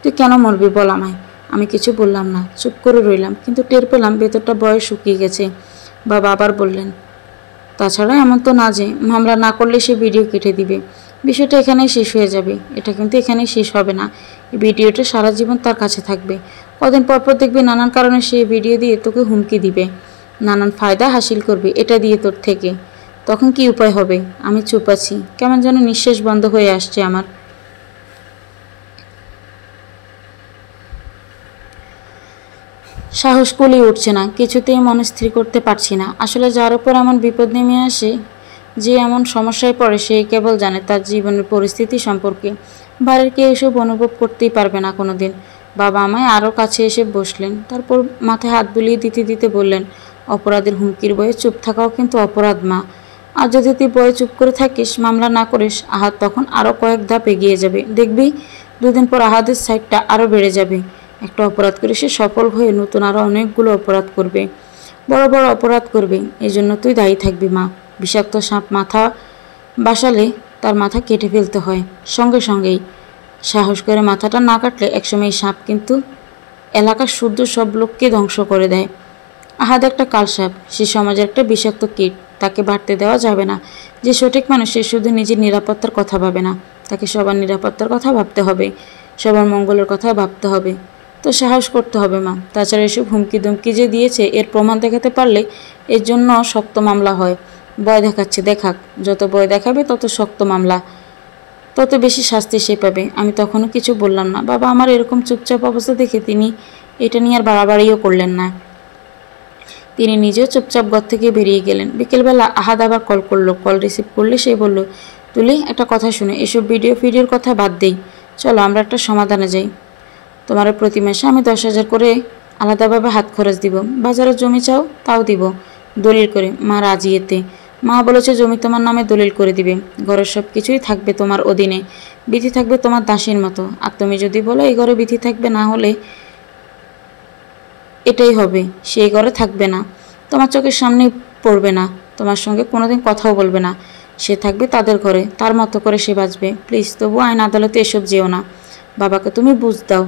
তুই কেন মরবি বল আমায়? আমি কিছু বললাম না, চুপ করে রইলাম, কিন্তু টের পেলাম ভেতরটা বয়স শুকিয়ে গেছে। বাবা আবার বললেন, তাছাড়া এমন তো না যে মামলা না করলে সে ভিডিও কেটে দিবে। বিষয়টা এখানেই শেষ হয়ে যাবে। এটা কিন্তু এখানেই শেষ হবে না, এই ভিডিওটা সারা জীবন তার কাছে থাকবে। কদিন পরপর দেখবি নানান কারণে সে ভিডিও দিয়ে তোকে হুমকি দিবে, নানান ফায়দা হাসিল করবে এটা দিয়ে তোর থেকে। তখন কি উপায় হবে? আমি চুপ আছি, কেমন যেন নিঃশ্বাস বন্ধ হয়ে আসছে আমার। সাহস কুলিয়ে উঠছে না, কিছুতেই মন স্থির করতে পারছি না। আসলে যার উপর এমন বিপদ নেমে আসে, যে এমন সমস্যায় পড়ে, সে কেবল জানে তার জীবনের পরিস্থিতি সম্পর্কে। বাইরের কেউ এসব অনুভব করতেই পারবে না কোনো দিন। বাবা আমায় আরও কাছে এসে বসলেন, তারপর মাথায় হাত বুলিয়ে দিতে দিতে বললেন, অপরাধের হুমকির বয়ে চুপ থাকাও কিন্তু অপরাধ মা। আর যদি তুই বয়ে চুপ করে থাকিস, মামলা না করিস, আহাদ তখন আরও কয়েক ধাপ এগিয়ে যাবে। দেখবি দুদিন পর আহাদের সাইডটা আরও বেড়ে যাবে। একটা অপরাধ করে সে সফল হয়ে নতুন আরও অনেকগুলো অপরাধ করবে, বড় বড় অপরাধ করবে। এই জন্য তুই দায়ী থাকবি মা। বিষাক্ত সাপ মাথা বাসালে তার মাথা কেটে ফেলতে হয় সঙ্গে সঙ্গেই। সাহস করে মাথাটা না কাটলে একসময় এই সাপ কিন্তু এলাকার শুদ্ধ সব লোককে ধ্বংস করে দেয়। আহাদ একটা কালসাপ, সে সমাজের একটা বিষাক্ত কীট, তাকে বাড়তে দেওয়া যাবে না। যে সঠিক মানুষ সে শুধু নিজের নিরাপত্তার কথা ভাবে না, তাকে সবার নিরাপত্তার কথা ভাবতে হবে, সবার মঙ্গলের কথা ভাবতে হবে। তো সাহস করতে হবে মা। তাছাড়া এসব হুমকি ধমকি যে দিয়েছে এর প্রমাণ দেখাতে পারলে এর জন্য শক্ত মামলা হয়। ভয় দেখাচ্ছে, দেখাক, যত ভয় দেখাবে তত শক্ত মামলা, তত বেশি শাস্তি সে পাবে। আমি তখনও কিছু বললাম না। বাবা আমার এরকম চুপচাপ অবস্থা দেখে তিনি এটা নিয়ে আর বাড়াবাড়িও করলেন না। তিনি নিজেও চুপচাপ ঘর থেকে বেরিয়ে গেলেন। বিকেলবেলা আহাদ আবার কল করলো। কল রিসিভ করলে সে বলল, তুলি একটা কথা শুনে, এসব ভিডিওর কথা বাদ দেই, চলো আমরা একটা সমাধানে যাই। তোমার প্রতি মাসে আমি 10,000 করে আলাদাভাবে হাত খরচ দিব। বাজারে জমি চাও তাও দিব, দলিল করে। মা রাজি এতে। মা বলেছে জমি তোমার নামে দলিল করে দিবে, ঘরের সব কিছুই থাকবে তোমার অধীনে, বিথি থাকবে তোমার দাসীর মতো। আর তুমি যদি বলো এই ঘরে বিথি থাকবে, না হলে এটাই হবে, সেই ঘরে থাকবে না, তোমার চোখের সামনেই পড়বে না, তোমার সঙ্গে কোনোদিন কথাও বলবে না, সে থাকবে তাদের ঘরে, তার মতো করে সে বাঁচবে। প্লিজ তবু আইন আদালতে এসব যেও না। বাবাকে তুমি বুঝ দাও,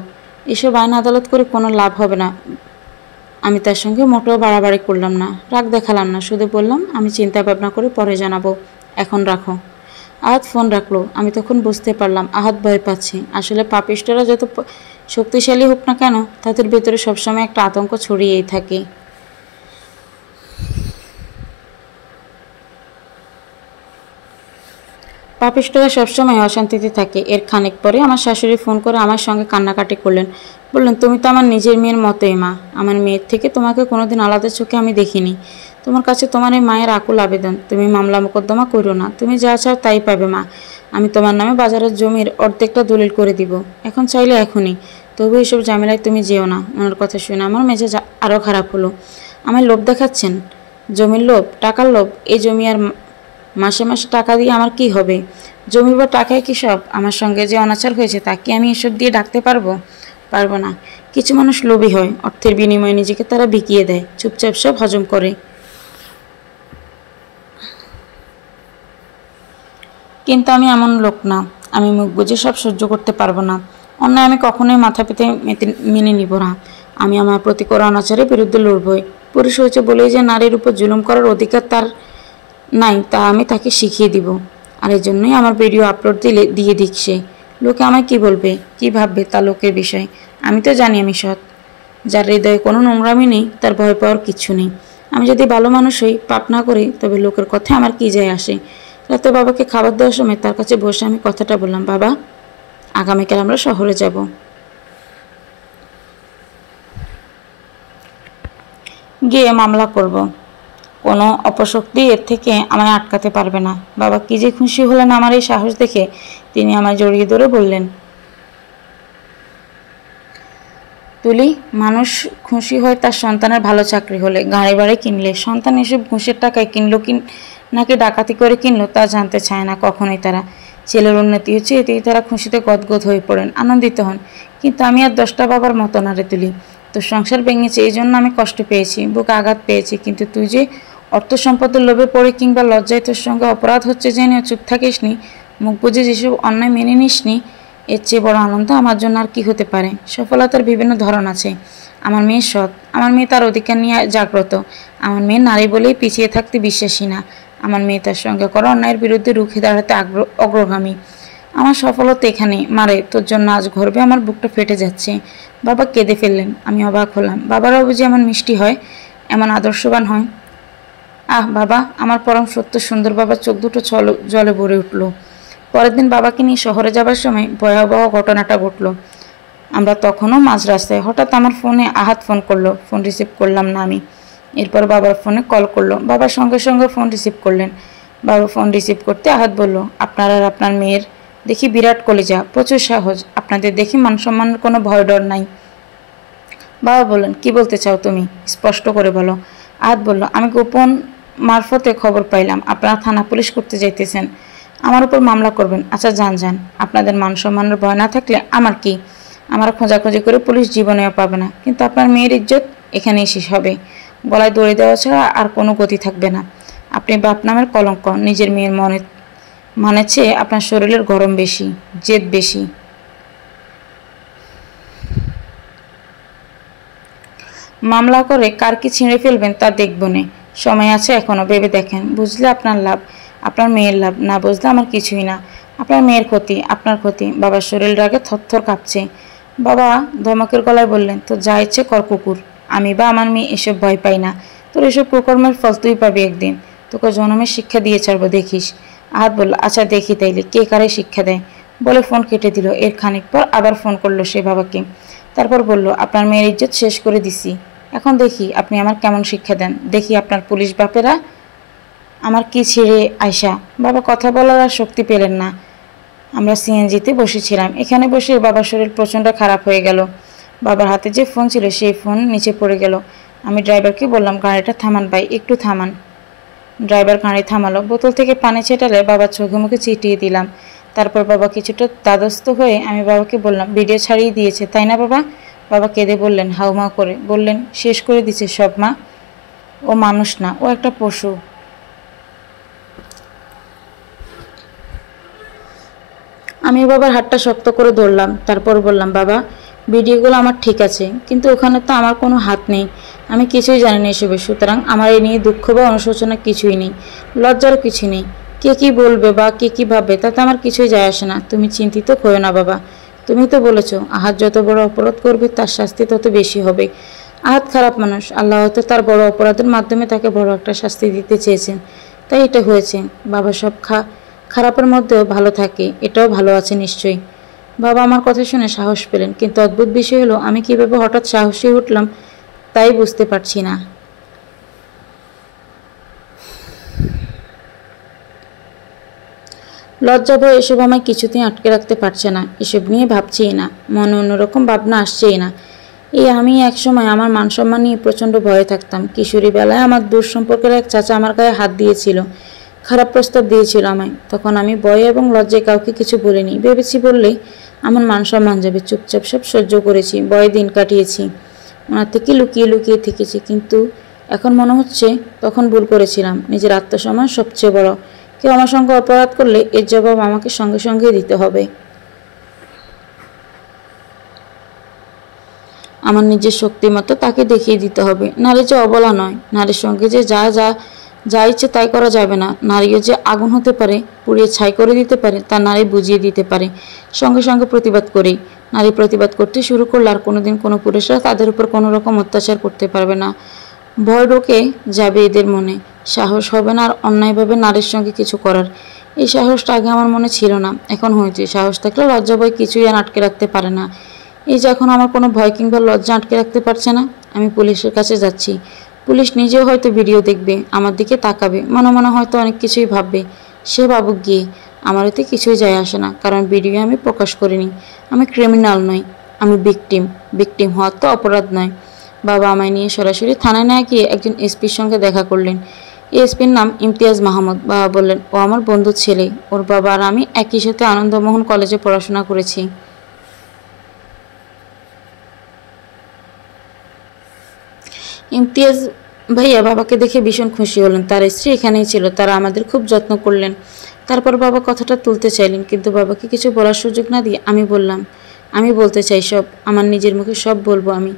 এসব আইন আদালত করে কোনো লাভ হবে না। আমি তার সঙ্গে মোটেও বাড়াবাড়ি করলাম না, রাগ দেখালাম না, শুধু বললাম আমি চিন্তা ভাবনা করে পরে জানাবো, এখন রাখো। আহাত ফোন রাখলো। আমি তখন বুঝতে পারলাম আহাত ভয় পাচ্ছে। আসলে পাপিষ্টরা যত শক্তিশালী হোক না কেন, তাদের ভেতরে সবসময় একটা আতঙ্ক ছড়িয়েই থাকে। পাপিষ্টরা সবসময় অশান্তিতে থাকে। এর খানিক পরে আমার শাশুড়ি ফোন করে আমার সঙ্গে কান্নাকাটি করলেন। বললেন, তুমি তো আমার নিজের মেয়ের মতোই মা, আমার মেয়ের থেকে তোমাকে কোনোদিন আলাদা চোখে আমি দেখিনি। তোমার কাছে তোমার এই মায়ের আকুল আবেদন, তুমি মামলা মোকদ্দমা করো না, তুমি যা চাও তাই পাবে মা। আমি তোমার নামে বাজারের জমির অর্ধেকটা দলিল করে দিব, এখন চাইলে এখনই। তবু এইসব ঝামেলায় তুমি যেও না। ওনার কথা শুনে আমার মেজাজ আরও খারাপ হলো। আমায় লোভ দেখাচ্ছেন, জমির লোভ, টাকার লোভ। এই জমি আর মাসে মাসে টাকা দিয়ে আমার কি হবে? জমি বা টাকায় কি সব? আমার সঙ্গে যে অনাচার হয়েছে তা কি আমি এসব দিয়ে ডাকতে পারবো? পারবো না। কিছু মানুষ লোভী হয়, অর্থের বিনিময়ে নিজেকে তারা বিকিয়ে দেয়, চুপচাপ সব হজম করে। কিন্তু আমি এমন লোক না, আমি মুখ বুঝে সব সহ্য করতে পারবো না। অন্যায় আমি কখনোই মাথা পেতে মেনে নিব না। আমি আমার প্রতি করা অনাচারের বিরুদ্ধে লড়বই। পুরুষ হয়েছে বলেই যে নারীর উপর জুলুম করার অধিকার তার নাই, তা আমি তাকে শিখিয়ে দিব। আর এই জন্যই আমার ভিডিও আপলোড দিয়ে দিচ্ছে। লোকে আমায় কি বলবে, কি ভাববে, তা লোকের বিষয়। আমি তো জানি আমি সৎ। যার হৃদয়ে কোনো নোংরামি নেই, তার ভয় পাওয়ার কিছু নেই। আমি যদি ভালো মানুষ হই, পাপ না করি, তবে লোকের কথায় আমার কি যায় আসে। রাতে বাবাকে খাবার দেওয়ার সময় তার কাছে বসে আমি কথাটা বললাম, বাবা, আগামীকাল আমরা শহরে যাব, গিয়ে মামলা করব। কোনো অপশক্তি এর থেকে আমায় আটকাতে পারবে না। বাবা কি যে খুশি হলেন আমার এই সাহস দেখে। তিনি আমায় জড়িয়ে ধরে বললেন, তুলি, মানুষ খুশি হয় তার সন্তানের ভালো চাকরি হলে, গাড়ি বাড়ি কিনলে। সন্তান এসব ঘুষের টাকায় কিনলো নাকি ডাকাতি করে কিনলো তা জানতে চায় না কখনোই তারা। ছেলের উন্নতি হচ্ছে, এতেই তারা খুশিতে গদগদ হয়ে পড়েন, আনন্দিত হন। কিন্তু আমি আর 10টা বাবার মতো না রে তুলি। তোর সংসার ভেঙেছে, এই জন্য আমি কষ্ট পেয়েছি, বুকে আঘাত পেয়েছি। কিন্তু তুই যে অর্থ সম্পদের লোভে পড়ে কিংবা লজ্জায় তোর সঙ্গে অপরাধ হচ্ছে জেনেও চুপ থাকিস নি, মুখ বুঝে যেসব অন্যায় মেনে নিস নি, এর চেয়ে বড় আনন্দ আমার জন্য আর কি হতে পারে। সফলতার বিভিন্ন ধরন আছে। আমার মেয়ে সৎ, আমার মেয়ে তার অধিকার নিয়ে জাগ্রত, আমার মেয়ে নারী বলেই পিছিয়ে থাকতে বিশ্বাসী না, আমার মেয়ে তার সঙ্গে করা অন্যায়ের বিরুদ্ধে রুখে দাঁড়াতে অগ্রগামী। আমার সফলতা এখানে। মারে, তোর জন্য আজ গর্বে আমার বুকটা ফেটে যাচ্ছে। বাবা কেঁদে ফেললেন। আমি অবাক হলাম। বাবারাও বুঝি এমন মিষ্টি হয়, এমন আদর্শবান হয়? আহ বাবা, আমার পরম সত্য সুন্দর বাবার চোখ দুটো জলে ভরে উঠল। পরের দিন বাবাকে নিয়ে শহরে যাবার সময় ভয়াবহ ঘটনাটা ঘটল। আমরা তখনও মাঝ রাস্তায়। হঠাৎ আমার ফোনে আহাত ফোন করলো। ফোন রিসিভ করলাম না আমি। এরপর বাবার ফোনে কল করলো। বাবার সঙ্গে সঙ্গে ফোন রিসিভ করলেন। বাবা ফোন রিসিভ করতে আহাত বলল, আপনার আর আপনার মেয়ের দেখি বিরাট কলিজা, প্রচুর সাহস, আপনাদের দেখি মান সম্মানের কোনো ভয় ডর নাই। বাবা বললেন, কি বলতে চাও তুমি, স্পষ্ট করে বলো। আহাত বলল, আমি গোপন মারফতে খবর পাইলাম আপনারা থানা পুলিশ করতে যাইতেছেন, আমার উপর মামলা করবেন। আচ্ছা যান যান, আপনাদের মান সম্মানের ভয় না থাকলে আমার কি? আমার খোঁজাখুঁজি করে পুলিশ জীবনেও পাবে না, কিন্তু আপনার মেয়ের ইজ্জত এখানেই শেষ হবে। গলায় দড়ি দেওয়া ছাড়া আর কোনো গতি থাকবে না। আপনি বাপ নামের কলঙ্ক। নিজের মেয়ের মানে চেয়ে আপনার শরীরের গরম বেশি, জেদ বেশি। মামলা করে কার কি ছিঁড়ে ফেলবেন তা দেখব নে, সময় আছে এখনো, ভেবে দেখেন। বুঝলে আপনার লাভ, আপনার মেয়ের লাভ, না বুঝলে আমার কিছুই না। আপনার মেয়ের ক্ষতি, আপনার ক্ষতি। বাবার শরীর রাগে থরথর কাঁপছে। বাবা ধমকের গলায় বললেন, তো যা ইচ্ছে কর কুকুর, আমি বা আমার মেয়ে এসব ভয় পাই না। তোর এসব কুকর্মের ফল তুই পাবি একদিন, তোকে জনমের শিক্ষা দিয়ে ছাড়বো দেখিস। আহাত বলল, আচ্ছা দেখি তাইলে কে কারে শিক্ষা দেয়। বলে ফোন কেটে দিল। এর খানিক পর আবার ফোন করলো সে বাবাকে। তারপর বলল, আপনার মেয়ের ইজ্জত শেষ করে দিছি, এখন দেখি আপনি আমার কেমন শিক্ষা দেন। দেখি আপনার পুলিশ বাপেরা আমার কি ছেড়ে আয়সা। বাবা কথা বলার আর শক্তি পেলেন না। আমরা সিএনজিতে বসেছিলাম। এখানে বসে বাবার শরীর প্রচণ্ড খারাপ হয়ে গেল। বাবার হাতে যে ফোন ছিল সেই ফোন নিচে পড়ে গেল। আমি ড্রাইভারকে বললাম, গাড়িটা থামান ভাই, একটু থামান। ড্রাইভার গাড়ি থামালো। বোতল থেকে পানি ছেটালে বাবার চোখে মুখে ছিটিয়ে দিলাম। তারপর বাবা কিছুটা দ্বাদস্থ হয়ে আমি বাবাকে বললাম, ভিডিও ছাড়িয়ে দিয়েছে তাই না বাবা? বাবা কেঁদে বললেন, হাউমাউ করে বললেন, শেষ করে দিছে সব মা। ও মানুষ না, ও একটা পশু। আমি বাবার হাতটা শক্ত করে ধরলাম। তারপর বললাম, বাবা ভিডিওগুলো আমার ঠিক আছে, কিন্তু ওখানে তো আমার কোনো হাত নেই, আমি কিছুই জানি না এসবে, সুতরাং আমার এই নিয়ে দুঃখ বা অনুশোচনা কিছুই নেই, লজ্জারও কিছু নেই। কে কি বলবে বা কে কি ভাববে তাতে আমার কিছুই যায় আসে না। তুমি চিন্তিত হয়ো না বাবা, তুমি তো বলেছো আহাত যত বড় অপরাধ করবে তার শাস্তি তত বেশি হবে। আহাত খারাপ মানুষ, আল্লাহ হয়তো তার বড় অপরাধের মাধ্যমে তাকে বড় একটা শাস্তি দিতে চেয়েছেন, তাই এটা হয়েছে। বাবা সব খারাপের মধ্যেও ভালো থাকে, এটাও ভালো আছে নিশ্চয়ই। বাবা আমার কথা শুনে সাহস পেলেন, কিন্তু অদ্ভুত বিষয় হলো আমি কিভাবে হঠাৎ সাহসী উঠলাম তাই বুঝতে পারছি না। লজ্জা ভয় এসব আমায় কিছুতেই আটকে রাখতে পারছে না, এসব নিয়ে ভাবছিই না, মনে অন্যরকম ভাবনা আসছেই না। এই আমি একসময় আমার মান সম্মান নিয়ে প্রচণ্ড ভয়ে থাকতাম। কিশোরী বেলায় আমার দূর সম্পর্কের এক চাচা আমার গায়ে হাত দিয়েছিল, খারাপ প্রস্তাব দিয়েছিল আমায়। তখন আমি ভয়ে এবং লজ্জায় কাউকে কিছু বলিনি, ভেবেছি বললেই আমার মান সম্মান যাবে। চুপচাপ সব সহ্য করেছি, ভয়ে দিন কাটিয়েছি, ওনার থেকে লুকিয়ে লুকিয়ে থেকেছি। কিন্তু এখন মনে হচ্ছে তখন ভুল করেছিলাম। নিজের আত্মসম্মান সবচেয়ে বড়। কেউ আমার সঙ্গে অপরাধ করলে এর জবাব আমাকে সঙ্গে সঙ্গে দিতে হবে। আমার নিজের শক্তি মতো তাকে দেখিয়ে দিতে হবে। নারী যে অবলা নয়, নারীর সঙ্গে যে যা ইচ্ছে তাই করা যাবে না। নারীও যে আগুন হতে পারে, পুড়িয়ে ছাই করে দিতে পারে, তা নারী বুঝিয়ে দিতে পারে। সঙ্গে সঙ্গে প্রতিবাদ করি। নারী প্রতিবাদ করতে শুরু করলে আর কোনোদিন কোনো পুরুষরা তাদের উপর কোনো রকম অত্যাচার করতে পারবে না। ভয় ঢোকে যাবে এদের মনে, সাহস হবে না আর অন্যায়ভাবে নারীর সঙ্গে কিছু করার। এই সাহসটা আগে আমার মনে ছিল না, এখন হয়েছে। সাহস থাকলে লজ্জা ভয় কিছুই আর আটকে রাখতে পারে না। এই যে এখন আমার কোনো ভয় কিংবা লজ্জা আটকে রাখতে পারছে না। আমি পুলিশের কাছে যাচ্ছি। পুলিশ নিজেও হয়তো ভিডিও দেখবে, আমার দিকে তাকাবে, মনে মনে হয়তো অনেক কিছুই ভাববে। সে ভাবুক গিয়ে, আমার এতে কিছুই যায় আসে না, কারণ ভিডিও আমি প্রকাশ করিনি। আমি ক্রিমিনাল নই, আমি ভিকটিম। ভিকটিম হওয়ার তো অপরাধ নয়। বাবা আমায় নিয়ে সরাসরি থানায় না গিয়ে একজন এসপির সঙ্গে দেখা করলেন। এই এসপির নাম ইমতিয়াজ মাহমুদ। বাবা বললেন, ও আমার বন্ধুর ছেলে। ওর বাবা আর আমি একই সাথে আনন্দমোহন কলেজে পড়াশোনা করেছি। ইমতিয়াজ ভাইয়া বাবাকে দেখে ভীষণ খুশি হলেন। তার স্ত্রী এখানেই ছিল, তারা আমাদের খুব যত্ন করলেন। তারপর বাবা কথাটা তুলতে চাইলেন, কিন্তু বাবাকে কিছু বলার সুযোগ না দিয়ে আমি বললাম, আমি বলতে চাই সব, আমার নিজের মুখে সব বলবো আমি।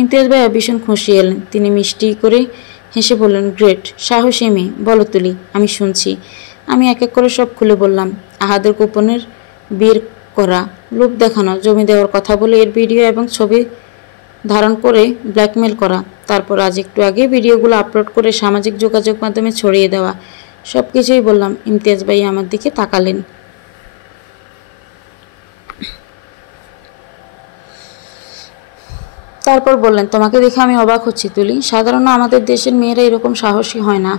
ইমতিয়াজ ভাইয়া ভীষণ খুশি এলেন। তিনি মিষ্টি করে হেসে বললেন, গ্রেট, সাহসী মেয়ে, বলো তুলি, আমি শুনছি। আমি এক এক করে সব খুলে বললাম। আহাদের গোপনের বের করা, লোভ দেখানো, জমি দেওয়ার কথা বলে এর ভিডিও এবং ছবি ধারণ করে ব্ল্যাকমেল করা, তারপর আজ একটু আগে ভিডিওগুলো আপলোড করে সামাজিক যোগাযোগ মাধ্যমে ছড়িয়ে দেওয়া, সব কিছুই বললাম। ইমতিয়াজ ভাই আমার দিকে তাকালেন। তারপর বললেন, তোমাকে দেখে আমি অবাক হচ্ছি তুলি। সাধারণত আমাদের দেশের মেয়েরা এরকম সাহসী হয় না,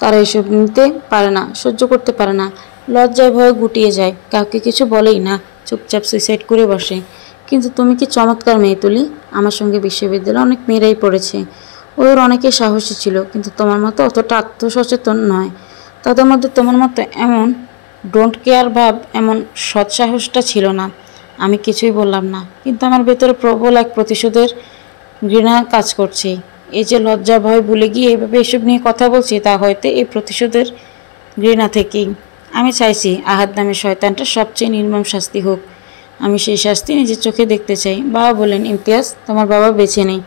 তারা এসব নিতে পারে না, সহ্য করতে পারে না, লজ্জায় ভয়ে গুটিয়ে যায়, কাউকে কিছু বলেই না, চুপচাপ সুইসাইড করে বসে। কিন্তু তুমি কি চমৎকার মেয়ে তুলি। আমার সঙ্গে বিশ্ববিদ্যালয়ে অনেক মেয়েরাই পড়েছে, ওদের অনেকেই সাহসী ছিল, কিন্তু তোমার মতো অতটা আত্মসচেতন নয়। তাদের মধ্যে তোমার মতো এমন ডোন্ট কেয়ার ভাব, এমন সৎসাহসটা ছিল না। আমি কিছুই বললাম না, কিন্তু আমার ভেতরে প্রবল এক প্রতিশোধের ঘৃণা কাজ করছে। এই যে লজ্জা ভয় ভুলে গিয়ে এভাবে এসব নিয়ে কথা বলছি, তা হয়তো এই প্রতিশোধের ঘৃণা থেকেই। আমি চাইছি আহাদ নামের শয়তানটা সবচেয়ে নির্মম শাস্তি হোক। আমি সেই শাস্তি নিজের চোখে দেখতে চাই। বাবা বললেন, ইমতিয়াজ, তোমার বাবা বেঁচে নেই,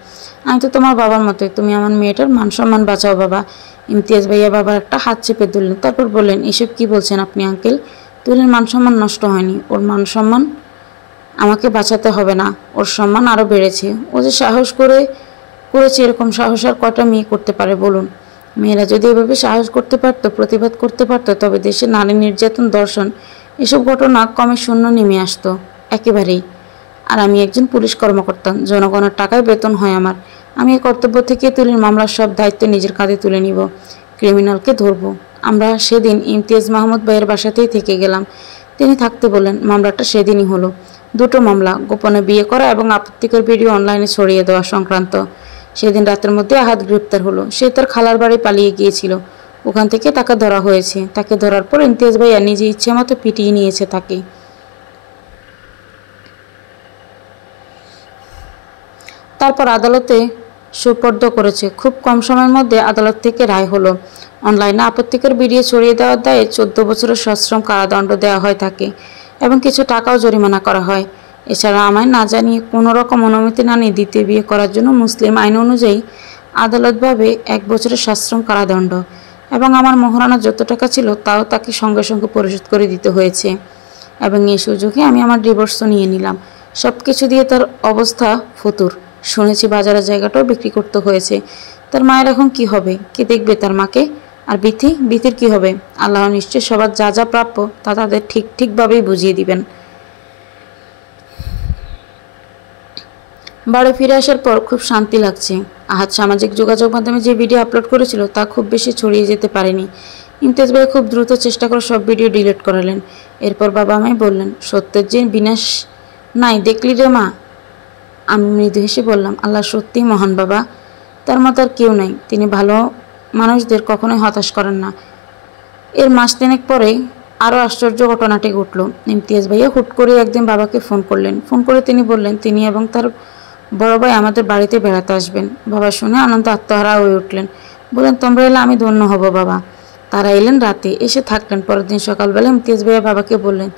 আমি তো তোমার বাবার মতোই, তুমি আমার মেয়েটার মান সম্মান বাঁচাও বাবা। ইমতিয়াজ ভাইয়া বাবার একটা হাত চেপে ধরলেন। তারপর বললেন, এসব কি বলছেন আপনি আঙ্কেল? তুলির মান সম্মান নষ্ট হয়নি, ওর মান সম্মান আমাকে বাঁচাতে হবে না, ওর সম্মান আরও বেড়েছে। ও যে সাহস করেছে, এরকম সাহস আর কটা মেয়ে করতে পারে বলুন? মেয়েরা যদি এভাবে সাহস করতে পারতো, প্রতিবাদ করতে পারতো, তবে দেশে নারী নির্যাতন, ধর্ষণ এসব ঘটনা কমে শূন্য নেমে আসতো একেবারেই। আর আমি একজন পুলিশ কর্মকর্তা, জনগণের টাকায় বেতন হয় আমার। আমি এই কর্তব্য থেকে তুলির মামলার সব দায়িত্ব নিজের কাঁধে তুলে নিব, ক্রিমিনালকে ধরবো। আমরা সেদিন ইমতিয়াজ মাহমুদ ভাইয়ের বাসাতেই থেকে গেলাম। তিনি থাকতে বললেন। মামলাটা সেদিনই হলো। দুটো মামলা, গোপনে বিয়ে করা এবং আপত্তিকর ভিডিও অনলাইনে ছড়িয়ে দেওয়া সংক্রান্ত। সেদিন রাতের মধ্যে আহাদ গ্রেপ্তার হলো। সে তার খালার বাড়ি পালিয়ে গিয়েছিল। ওখান থেকে তাকে ধরা হয়েছে। তাকে ধরার পর ইমতিয়াজ ভাইয়া নিজে ইচ্ছে মতো পিটিয়ে নিয়েছে তাকে। তারপর আদালতে সোপর্দ করেছে। খুব কম সময়ের মধ্যে আদালত থেকে রায় হলো। অনলাইনে আপত্তিকর ভিডিও ছড়িয়ে দেওয়ার দায়ে 14 বছরের সশ্রম কারাদণ্ড দেওয়া হয় তাকে এবং কিছু টাকাও জরিমানা করা হয়। এছাড়া আমায় না জানিয়ে কোনো রকম অনুমতি না নিয়ে দ্বিতীয় বিয়ে করার জন্য মুসলিম আইন অনুযায়ী আদালতভাবে 1 বছরের সশ্রম কারাদণ্ড এবং আমার মোহরানা যত টাকা ছিল তাও তাকে সঙ্গে সঙ্গে পরিশোধ করে দিতে হয়েছে। এবং এই সুযোগে আমি আমার ডিভোর্সও নিয়ে নিলাম। সব কিছু দিয়ে তার অবস্থা ফতুর। শুনেছি বাজারের জায়গাটাও বিক্রি করতে হয়েছে। তার মায়ের এখন কি হবে? কে দেখবে তার মাকে? আর বিথির কি হবে? আল্লাহ নিশ্চয় সবার যা যা প্রাপ্য তা তাদের ঠিকভাবেই বুঝিয়ে দিবেন। বাড়ি ফিরে আসার পর খুব শান্তি লাগছে। আহাদ সামাজিক যোগাযোগ মাধ্যমে যে ভিডিও আপলোড করেছিল তা খুব বেশি ছড়িয়ে যেতে পারেনি। ইমতিয়াজ ভাই খুব দ্রুত চেষ্টা করে সব ভিডিও ডিলিট করালেন। এরপর বাবা আমায় বললেন, সত্যের যে বিনাশ নাই দেখলি রে মা? আমি মৃদু হেসে বললাম, আল্লাহ সত্যিই মহান বাবা, তার মতো আর কেউ নাই। তিনি ভালো মানুষদের কখনোই হতাশ করেন না। এর মাস তিনেক পরে আরও আশ্চর্য ঘটনাটি ঘটল। ইমতিয়াজ ভাইয়া হুট করে একদিন বাবাকে ফোন করলেন। ফোন করে তিনি বললেন তিনি এবং তার বড় ভাই আমাদের বাড়িতে বেড়াতে আসবেন। বাবা শুনে আনন্দ আত্মহারা হয়ে উঠলেন। বললেন, তোমরা এলে আমি ধন্য হব বাবা। তারা এলেন রাতে, এসে থাকলেন। পরের দিন সকালবেলা ইমতিয়াজ ভাইয়া বাবাকে বললেন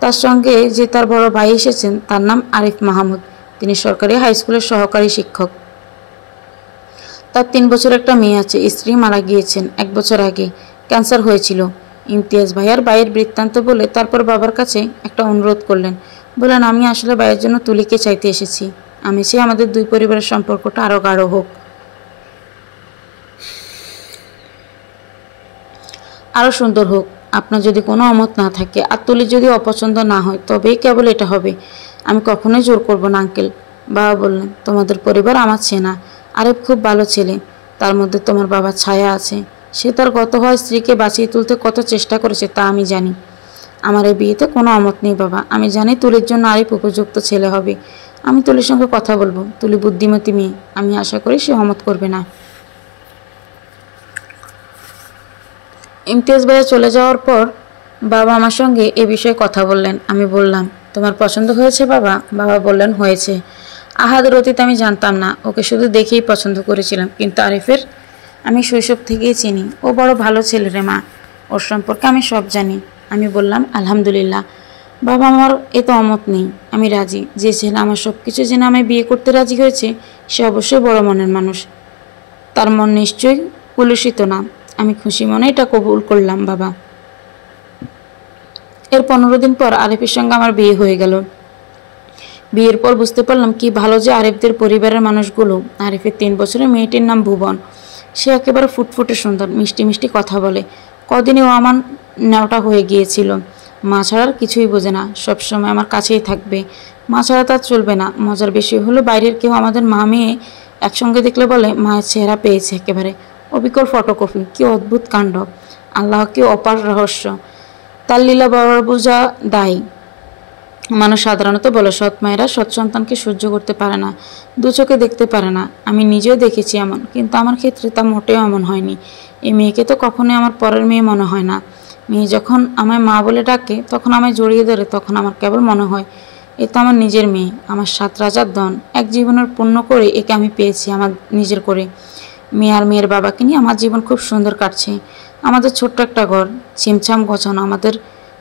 তার সঙ্গে যে তার বড় ভাই এসেছেন তার নাম আরিফ মাহমুদ। তিনি সরকারি হাই স্কুলের সহকারী শিক্ষক। তার 3 বছর একটা মেয়ে আছে। স্ত্রী মারা গিয়েছেন 1 বছর আগে, ক্যান্সার হয়েছিল। ইমতিয়াজ ভাইয়ার ভাইয়ের বৃত্তান্ত বলে তারপর বাবার কাছে একটা অনুরোধ করলেন। বললেন, আমি আসলে ভাইয়ের জন্য তুলিকে চাইতে এসেছি। আমি চাই আমাদের 2 পরিবারের সম্পর্কটা আরও গাঢ় হোক, আরও সুন্দর হোক। আপনার যদি কোনো অমত না থাকে আর তুলির যদি অপছন্দ না হয় তবেই কেবল এটা হবে। আমি কখনোই জোর করব না আঙ্কেল। বাবা বললেন, তোমাদের পরিবার আমার চেনা। আরিফ খুব ভালো ছেলে। তার মধ্যে তোমার বাবার ছায়া আছে। সে তার গত হওয়া স্ত্রীকে বাঁচিয়ে তুলতে কত চেষ্টা করেছে তা আমি জানি। আমার এই বিয়েতে কোনো অমত নেই বাবা। আমি জানি তুলির জন্য আরিফ উপযুক্ত ছেলে হবে। আমি তুলির সঙ্গে কথা বলবো। তুলি বুদ্ধিমতী মেয়ে। আমি আশা করি সে অমত করবে না। ইমতিয়াজ ভাইয়া চলে যাওয়ার পর বাবা আমার সঙ্গে এ বিষয়ে কথা বললেন। আমি বললাম, তোমার পছন্দ হয়েছে বাবা? বাবা বললেন, হয়েছে। আহাদের অতীত আমি জানতাম না। ওকে শুধু দেখেই পছন্দ করেছিলাম। কিন্তু আরিফের আমি শৈশব থেকেই চিনি। ও বড় ভালো ছেলে রে মা। ওর সম্পর্কে আমি সব জানি। আমি বললাম, আলহামদুলিল্লাহ। বাবা আমার এ তো অমত নেই। আমি রাজি। যে ছেলে আমার সব কিছু জেনে আমায় বিয়ে করতে রাজি হয়েছে সে অবশ্যই বড় মনের মানুষ। তার মন নিশ্চয়ই কলুষিত না। আমি খুশি মনে এটা কবুল করলাম বাবা। এর 15 দিন পর আরিফের সঙ্গে আমার বিয়ে হয়ে গেল। বিয়ের পর বুঝতে পারলাম কি ভালো যে আরিফদের পরিবারের মানুষগুলো। আরিফের 3 বছরের মেয়েটির নাম ভুবন। সে একেবারে ফুটফুটে সুন্দর, মিষ্টি মিষ্টি কথা বলে। কদিনে ও আমার নেওয়াটা হয়ে গিয়েছিল। মা ছাড়ার কিছুই বোঝে না, সবসময় আমার কাছেই থাকবে। মা ছাড়া তার চলবে না। মজার বিষয় হলো বাইরের কেউ আমাদের মা মেয়ে একসঙ্গে দেখলে বলে মায়ের চেহারা পেয়েছে একেবারে অবিকল ফটোকপি। কি অদ্ভুত কাণ্ড! আল্লাহ কি অপার রহস্য! তার লীলা বড় বোঝা দায়ী। মানুষ সাধারণত বলে সৎ মায়েরা সৎ সন্তানকে সহ্য করতে পারে না, 2 চোখে দেখতে পারে না। আমি নিজেও দেখেছি এমন, কিন্তু আমার ক্ষেত্রে তা মোটেও এমন হয়নি। এই মেয়েকে তো কখনোই আমার পরের মেয়ে মনে হয় না। মেয়ে যখন আমায় মা বলে ডাকে, তখন আমায় জড়িয়ে ধরে, তখন আমার কেবল মনে হয় এ তো আমার নিজের মেয়ে, আমার 7 রাজার ধন। এক জীবনের পুণ্য করে একে আমি পেয়েছি আমার নিজের করে। মেয়ে আর মেয়ের বাবাকে নিয়ে আমার জীবন খুব সুন্দর কাটছে। আমাদের ছোট্ট একটা ঘর, ছিমছাম গোছানো। আমাদের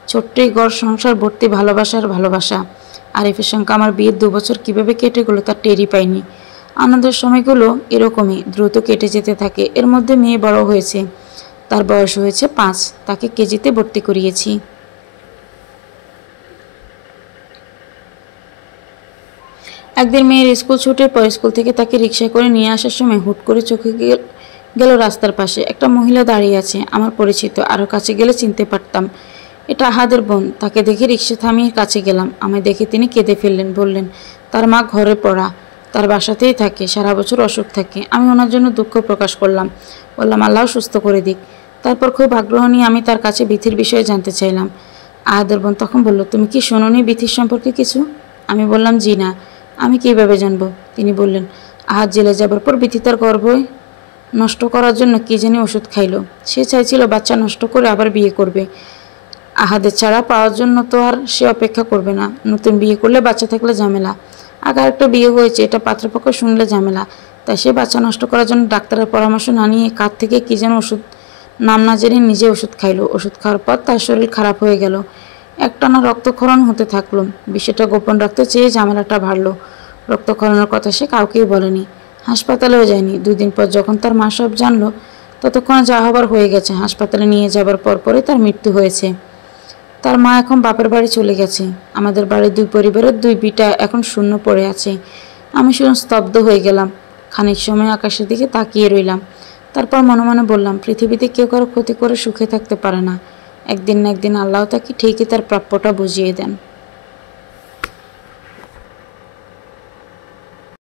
ছোট্ট এই ঘর সংসার ভর্তি ভালোবাসা। আরিফের সঙ্গে আমার বিয়ের 2 বছর কীভাবে কেটে গেলো তার টেরই পাইনি। আনন্দের সময়গুলো এরকমই দ্রুত কেটে যেতে থাকে। এর মধ্যে মেয়ে বড় হয়েছে। তার বয়স হয়েছে 5। তাকে কেজিতে ভর্তি করিয়েছি। একদিন মেয়ের স্কুল ছুটির পর স্কুল থেকে তাকে রিক্সা করে নিয়ে আসার সময় হুট করে চোখে গেল রাস্তার পাশে একটা মহিলা দাঁড়িয়ে আছে, আমার পরিচিত। আরও কাছে গেলে চিনতে পারতাম। এটা আহাদের বোন। তাকে দেখে রিক্সা থামিয়ে কাছে গেলাম। আমায় দেখে তিনি কেঁদে ফেললেন। বললেন তার মা ঘরে পড়া, তার বাসাতেই থাকে, সারা বছর অসুখ থাকে। আমি ওনার জন্য দুঃখ প্রকাশ করলাম। বললাম আল্লাহ সুস্থ করে দিক। তারপর খুব আগ্রহ নিয়ে আমি তার কাছে বিথির বিষয়ে জানতে চাইলাম। আহাদের বোন তখন বলল, তুমি কি শোনোনি বিথির সম্পর্কে কিছু? আমি বললাম, জি না। আমি কীভাবে জানবো? তিনি বললেন, আহাদ জেলে যাবার পর বিথি তার নষ্ট করার জন্য কী জানি ওষুধ খাইলো। সে চাইছিল বাচ্চা নষ্ট করে আবার বিয়ে করবে। আহাদের ছাড়া পাওয়ার জন্য তো আর সে অপেক্ষা করবে না। নতুন বিয়ে করলে বাচ্চা থাকলে ঝামেলা, আগে একটা বিয়ে হয়েছে, এটা পাত্রপক্ষ শুনলে ঝামেলা। তাই সে বাচ্চা নষ্ট করার জন্য ডাক্তারের পরামর্শ না নিয়ে কার থেকে কী যেন ওষুধ নাম না জেনে নিজে ওষুধ খাইলো। ওষুধ খাওয়ার পর তার শরীর খারাপ হয়ে গেল, একটানা রক্তক্ষরণ হতে থাকলো। বিষয়টা গোপন রাখতে চেয়ে ঝামেলাটা বাড়লো। রক্তক্ষরণের কথা সে কাউকেই বলেনি, হাসপাতালেও যায়নি। 2 দিন পর যখন তার মা সব জানলো, ততক্ষণে যা হবার হয়ে গেছে। হাসপাতালে নিয়ে যাবার পরপরই তার মৃত্যু হয়েছে। তার মা এখন বাপের বাড়ি চলে গেছে। আমাদের বাড়ির 2 পরিবারের 2 বিটা এখন শূন্য পড়ে আছে। আমি শুধু স্তব্ধ হয়ে গেলাম। খানিক সময় আকাশের দিকে তাকিয়ে রইলাম। তারপর মনে মনে বললাম, পৃথিবীতে কেউ কারো ক্ষতি করে সুখে থাকতে পারে না। একদিন না একদিন আল্লাহ তাকে ঠিকই তার প্রাপ্যটা বুঝিয়ে দেন।